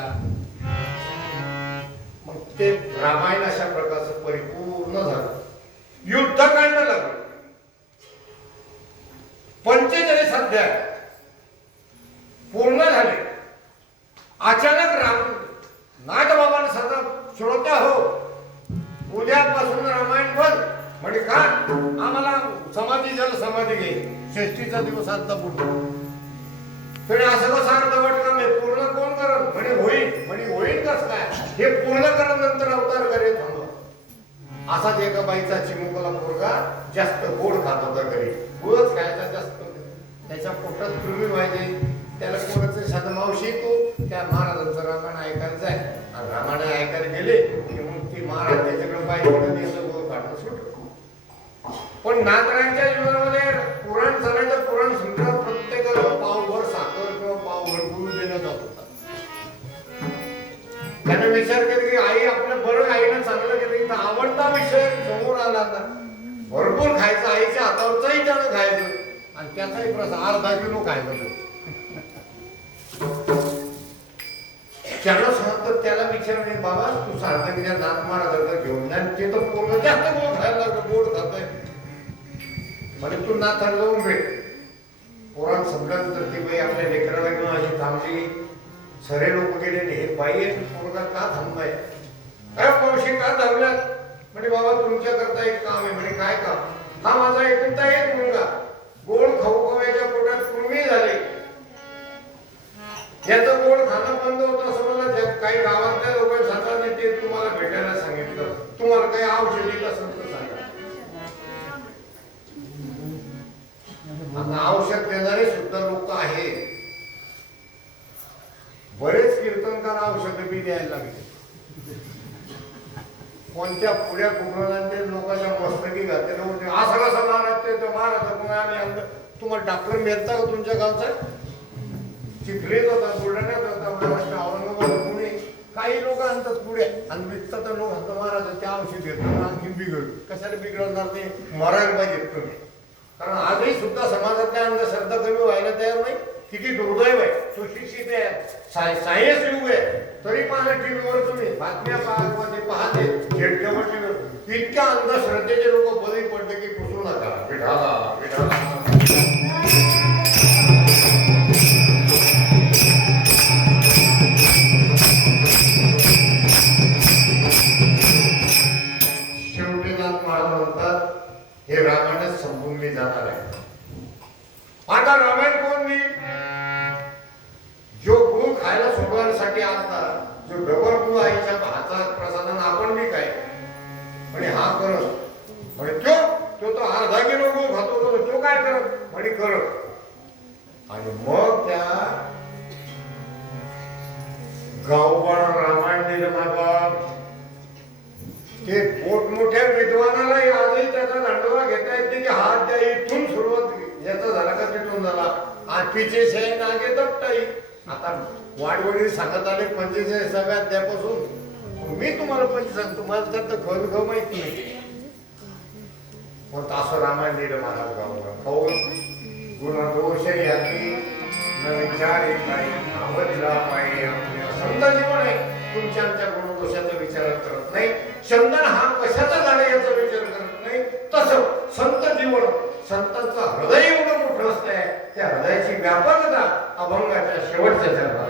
मग ते रामायण अशा प्रकारचं परिपूर्ण झालं. युद्धकांड लागलं. 45 अध्याय पूर्ण झाले. अचानक राम नाथबाबांना सांगा श्रोत्या हो उद्यापासून रामायण बंद म्हणजे का आम्हाला समाधी जल समाधी घे षष्टीचा दिवस आता पूर्ण तरी असं कसं अर्धवट काम आहे पूर्ण कोण करत म्हणे होईल म्हणजे होईल कस काय हे पूर्ण करत नंतर अवतार करेल थांबा. असाच एका बाईचा चिमुकला पोरगा जास्त गोड खात होता घरी गोडच खायचा जास्त त्याच्या पोटात कृमी व्हायचे त्याला कोणाचं साधं मावशी तू त्या महाराजांचं रामायण ऐकायला जाय आणि रामायण ऐकायला गेले की मग ती महाराज त्याच्याकडे पाहिजे त्याचं गोड खाणं सुट. पण नाथरांच्या जीवनामध्ये पुराण चालायचं पुराण सुद्धा प्रत्येकाला पावभर साखर किंवा पावभर गुळ देण्यात जात होता. त्याने विचार केला की आई आपलं बरं आईनं चांगलं केलं तर आवडता विषय समोर आला आता भरपूर खायचं आईच्या हातावरचाही त्यानं खायचं आणि त्याचाही प्रसाद अर्धा किलो खायचं. त्याला सांगतो त्याला विचारले बाबा तू सांगता की त्या नाथ महाराजांना घेऊन जा ते तर पूर्ण जास्त गोड खायला लागलं गोड खातोय म्हणजे तू नाथाला जाऊन भेट. पुराण संपल्यानंतर ती बाई आपल्या लेकराला घेऊन अशी थांबली. सरे लोक गेले हे बाई पोरगा का थांबलाय काय मावशी का थांबल्यात म्हणजे बाबा तुमच्या करता एक काम आहे म्हणजे काय काम हा माझा एकुलता एक मुलगा गोड खाऊ खाव्याच्या पोटात कृमी झाली याचं गोड खाणं बंद होतं असं मला काही गावातल्या लोक सांगतात ते तुम्हाला भेटायला सांगितलं तुम्हाला काही औषधी असेल तर सांगा. आता औषध देणारे सुद्धा लोक आहेत. बरेच कीर्तनकार औषध बी द्यायला लागले. कोणत्या पुढ्या कुटुंबांचे लोकांच्या मस्तकी घातले असं कसं महाराज ते महाराज आम्ही तुम्हाला डॉक्टर मिळता का तुमच्या गावचा चिखलीत होता बुलढाण्यात होता महाराष्ट्र औरंगाबाद पुणे काही लोक आणतात पुढे आणि विकतात तर लोक म्हणतात महाराज त्या औषध घेतात आणखी बिघड कशाला बिघडवणार ते मरायला पाहिजे तुम्ही. कारण आजही सुद्धा समाजातल्या अंधश्रद्धा कमी व्हायला तयार नाही. किती दुर्दैव आहे सुशिक्षित आहे सायन्स युग आहे तरी पाहणे टीव्हीवर तुम्ही बातम्या पाहते टीव्हीवर इतक्या अंधश्रद्धेचे लोक बळी पडले की पुसू नका विठाला विठाला. हे रामायण संपून मी जाणार आहे. आता रामायण कोण मी जो गुळ खायला सोडवण्यासाठी आलता जो डबल गुळ आईच्या हातात प्रसादान आपण बी काय म्हणजे हा करत म्हणजे तो तो अर्धा किलो गुळ खातो तो काय करत म्हणजे करत आणि मग त्या गावबाळ रामायण दिलं बाबा ते मोठमोठ्या विद्वानाला आजही त्याचा दंडोबा घेता येत नाही की हा त्या इथून सुरुवात याचा झाला का तिथून झाला आठवीचे शे नागे दपटाई आता वाडवडील सांगत आले 45व्या अध्यायापासून मी तुम्हाला पंच सांगतो मला त्यात खल माहित नाही पण असं रामायण लिहिलं महाराज गावाला खाऊ गुणदोष याची न विचार काही आवडला पाहिजे समजा जीवन आहे तुमच्या आमच्या गुणदोषाचा विचार करत नाही चंदन हा कशाचा झाड याचा विचार करत नाही तसं संत जीवन संतांचं हृदय एवढं मोठं असतंय त्या हृदयाची व्यापकता अभंगाच्या शेवटच्या चरणात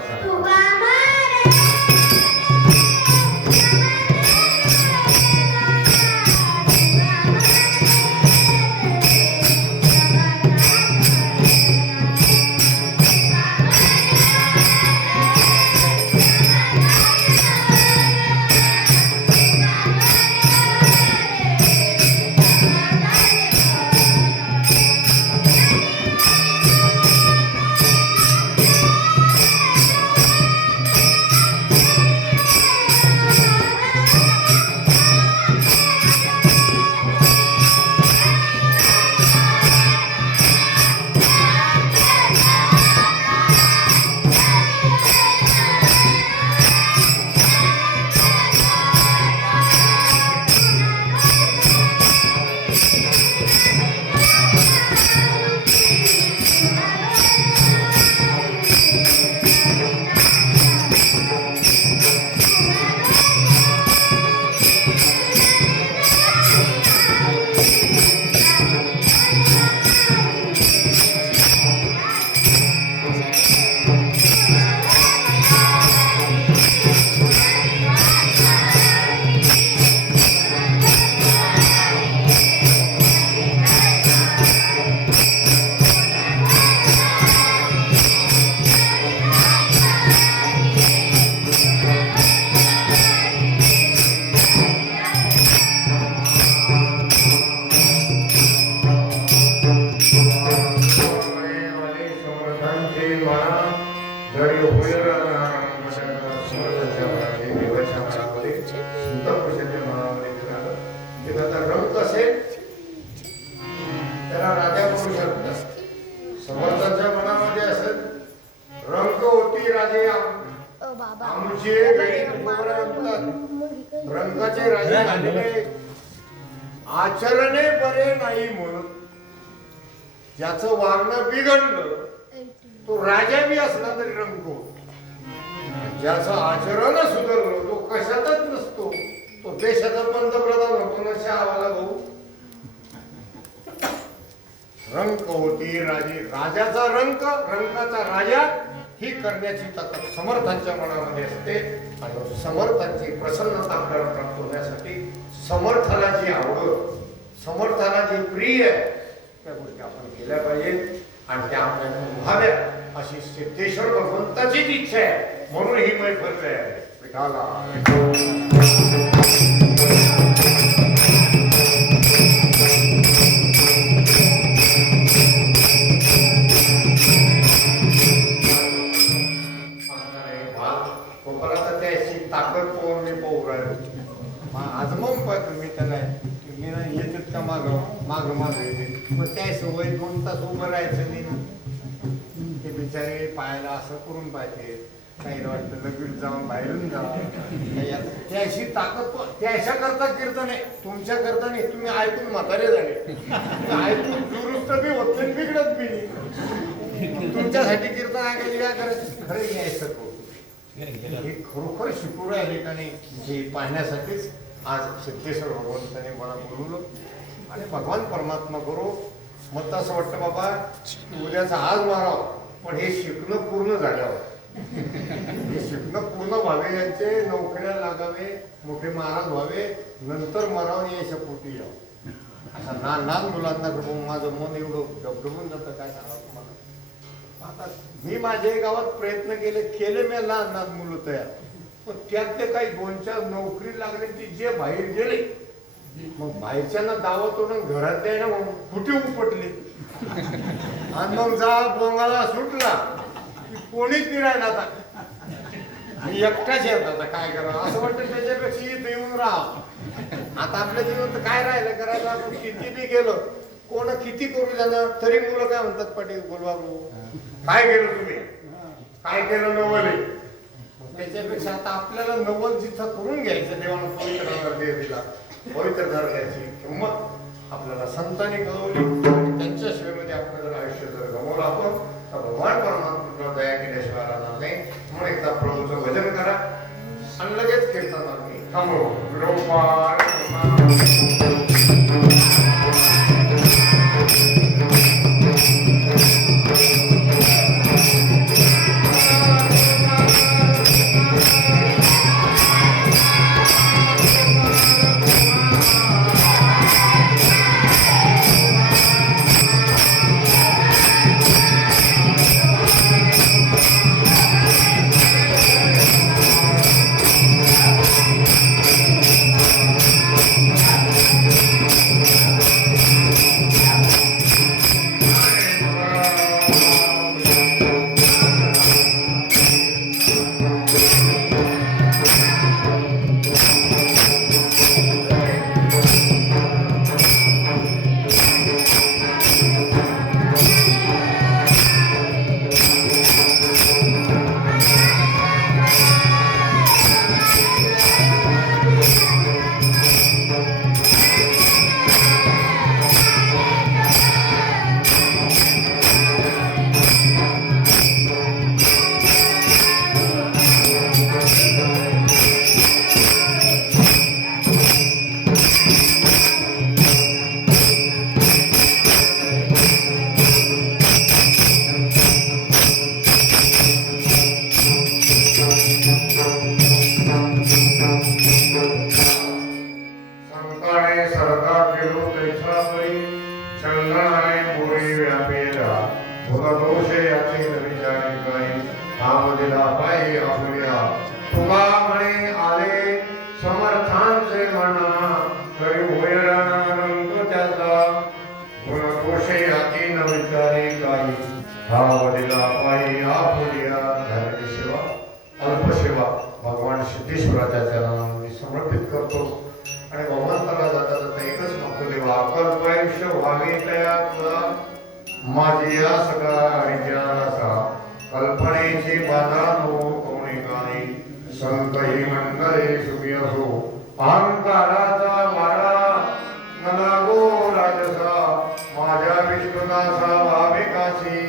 रंगाचे राजे झालेले आचरणे बरे नाही म्हणून ज्याचं वागणं बिघडलं तो राजा बी असला तरी रंगतो ज्याचं आचरण सुधारलं तो कशातच नसतो तो देशाचा पंतप्रधान होतो ना शहावाला भाऊ रंक होती राजे राजाचा रंकाचा राजा ही करण्याची ताकद समर्थांच्या मनामध्ये असते आणि समर्थांची प्रसन्नता आपल्याला प्राप्त होण्यासाठी समर्थाला जी आवड समर्थाला जी प्रिय आहे त्या गोष्टी आपण केल्या पाहिजेत आणि त्या आपल्याला व्हाव्या अशी सिद्धेश्वर भगवंताचीच इच्छा आहे म्हणून ही मैफल आहे ताकद पोहून मी पोहू राहिलो आजमून पाहतो मी त्याला मी ना येतात का माग येते मग त्या सवय 2 तास उभं राहायचं नाही ना ते बिचारे पाहायला असं करून पाहिजे काही वाटतं लगेच जाऊन बाहेरून जावं त्याशी ताकद त्याशा करता कीर्तन आहे तुमच्या करता नाही तुम्ही ऐकून म्हातारे झाले ऐकून दुरुस्त बी होत नाही बिघडत बी नाही तुमच्यासाठी कीर्तन ऐकायची काय करायचं खरं यायचं हे खरोखर शिकू राहिले का नाही हे पाहण्यासाठीच आज सिद्धेश्वर भगवंताने मला बोलवलं आणि भगवान परमात्मा करू मग असं वाटतं बाबा उद्याचा आज मारावं पण हे शिकणं पूर्ण झाल्यावर हे शिकणं पूर्ण व्हावे यांचे नोकऱ्या लागावे मोठे महाराज व्हावे नंतर मारावं यायच्या पोटी यावं असा लहान मुलांना करून माझं मन एवढं डबडबून जातं काय सांगावं तुम्हाला आता मी माझ्या गावात प्रयत्न केले मी लहान मुलं तयार पण त्यातले काही 2-4 नोकरी लागले ती जे बाहेर गेले मग बाहेरच्यांना दावत होणं घरात आहे ना कुठे उपटले आणि मग जा बोंगाला सुटला कोणीच नाही राहिला आता मी एकटाच येत आता काय करावं असं वाटतं त्याच्यापेक्षा इथं येऊन राहा आता आपल्या जीवन तर काय राहिलं करायला आपण किती बी गेलो कोण किती करू जाणं तरी मुलं काय म्हणतात पाटील बोलवा काय गेलो तुम्ही काय केलं नवले त्याच्यापेक्षा आता आपल्याला नवल जिथं करून घ्यायचं देवानं पवित्र दर्जा दिला पवित्र दर्जाची किंमत आपल्याला संतांनी कळवली आणि त्यांच्या सेवेमध्ये आपलं जर आयुष्य जर गमवलं आपण तर भगवान परमात्मा दया केल्याशिवाय राहणार नाही. म्हणून एकदा प्रभूचं भजन करा आणि लगेच कीर्तनात मी थांबव विरोपार भगवान सिद्धेश्वराच्या चरणांना मी समर्पित करतो आणि भगवंताला जाता जाता एकच म्हणतो देवा कल्पायुष्य व्हावे तया तुला माझी या सगळा आणि ज्ञानाचा कल्पनेची बाधा नो कोणी काही संत ही मंडळे सुखी असो अहंकाराचा वारा न लागो राजसा माझ्या विष्णुदासा भाविकाशी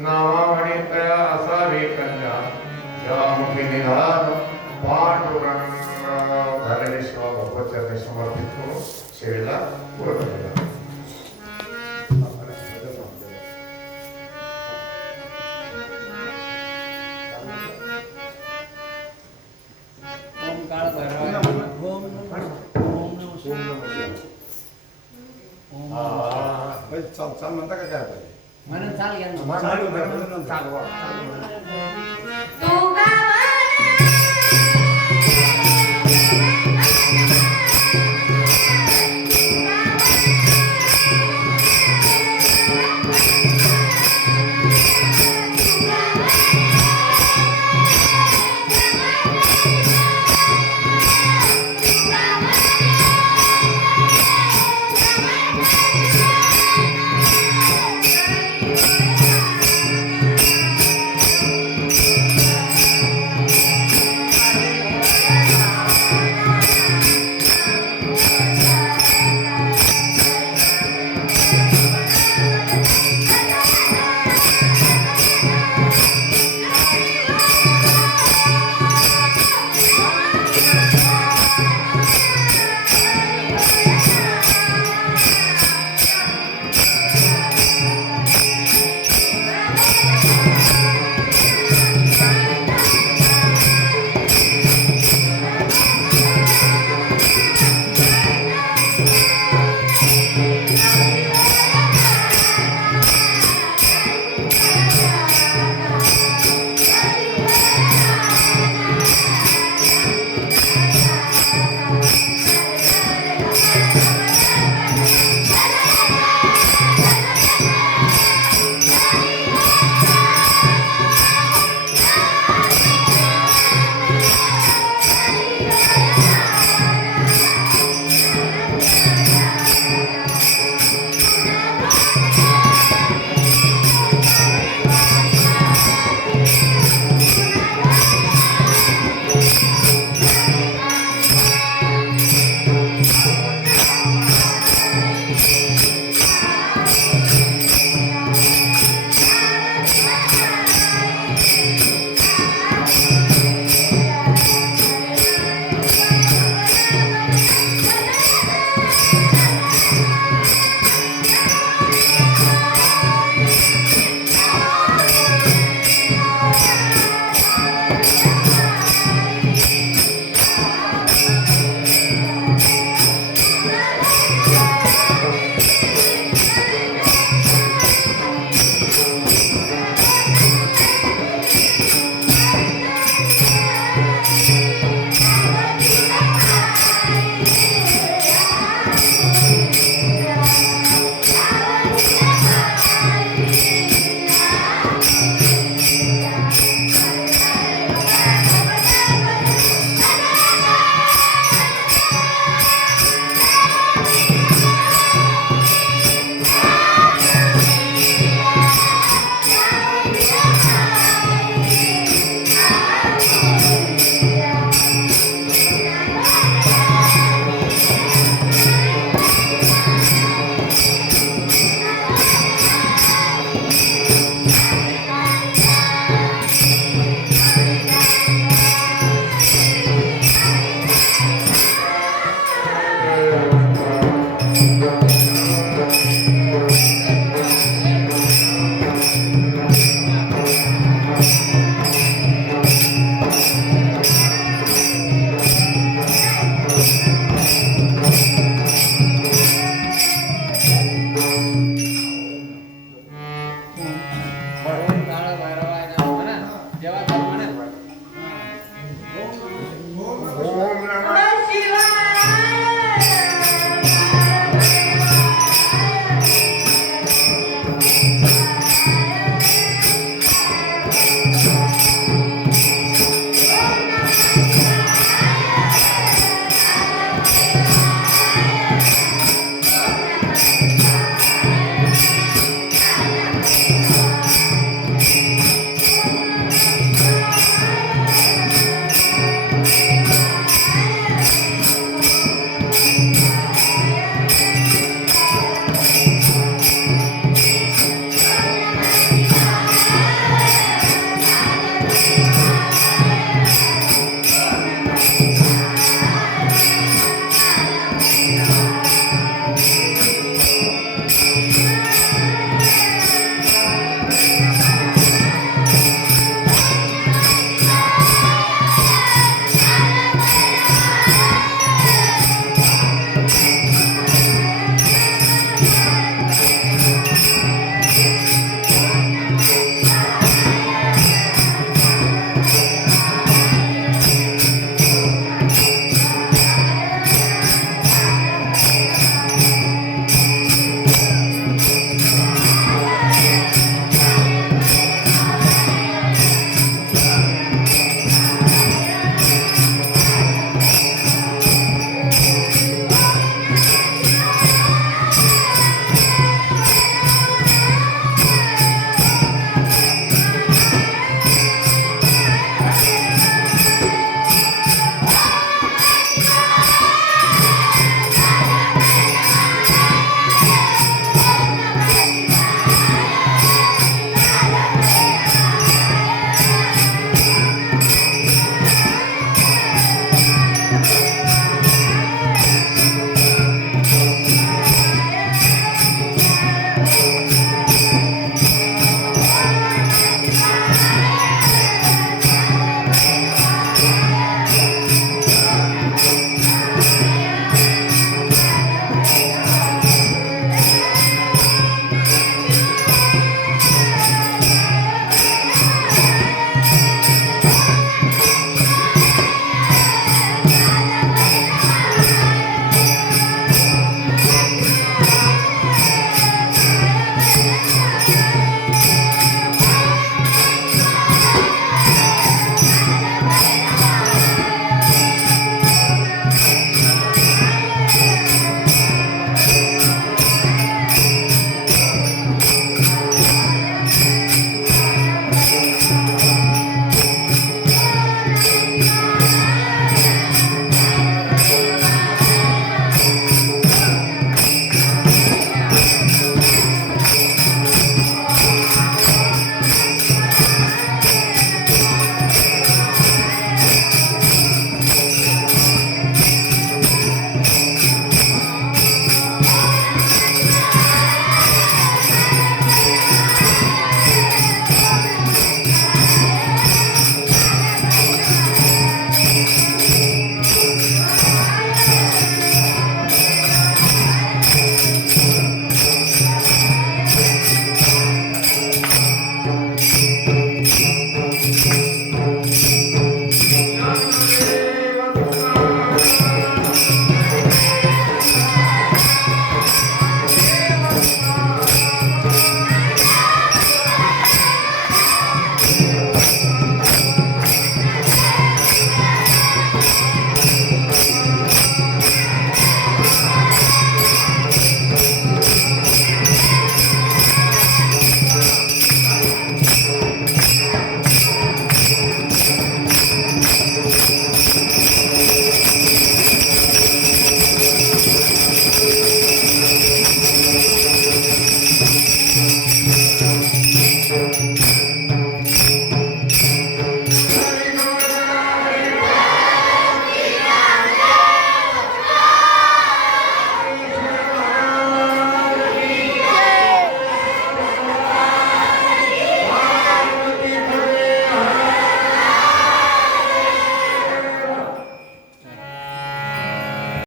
नावा म्हणे तया असावे कन्या मुखी निधान पांडुरंग झालेले सेवा भगवत समर्पित करून सेवेला पुढे केला. चाल म्हणता का काय म्हणून चाल घ्या चालू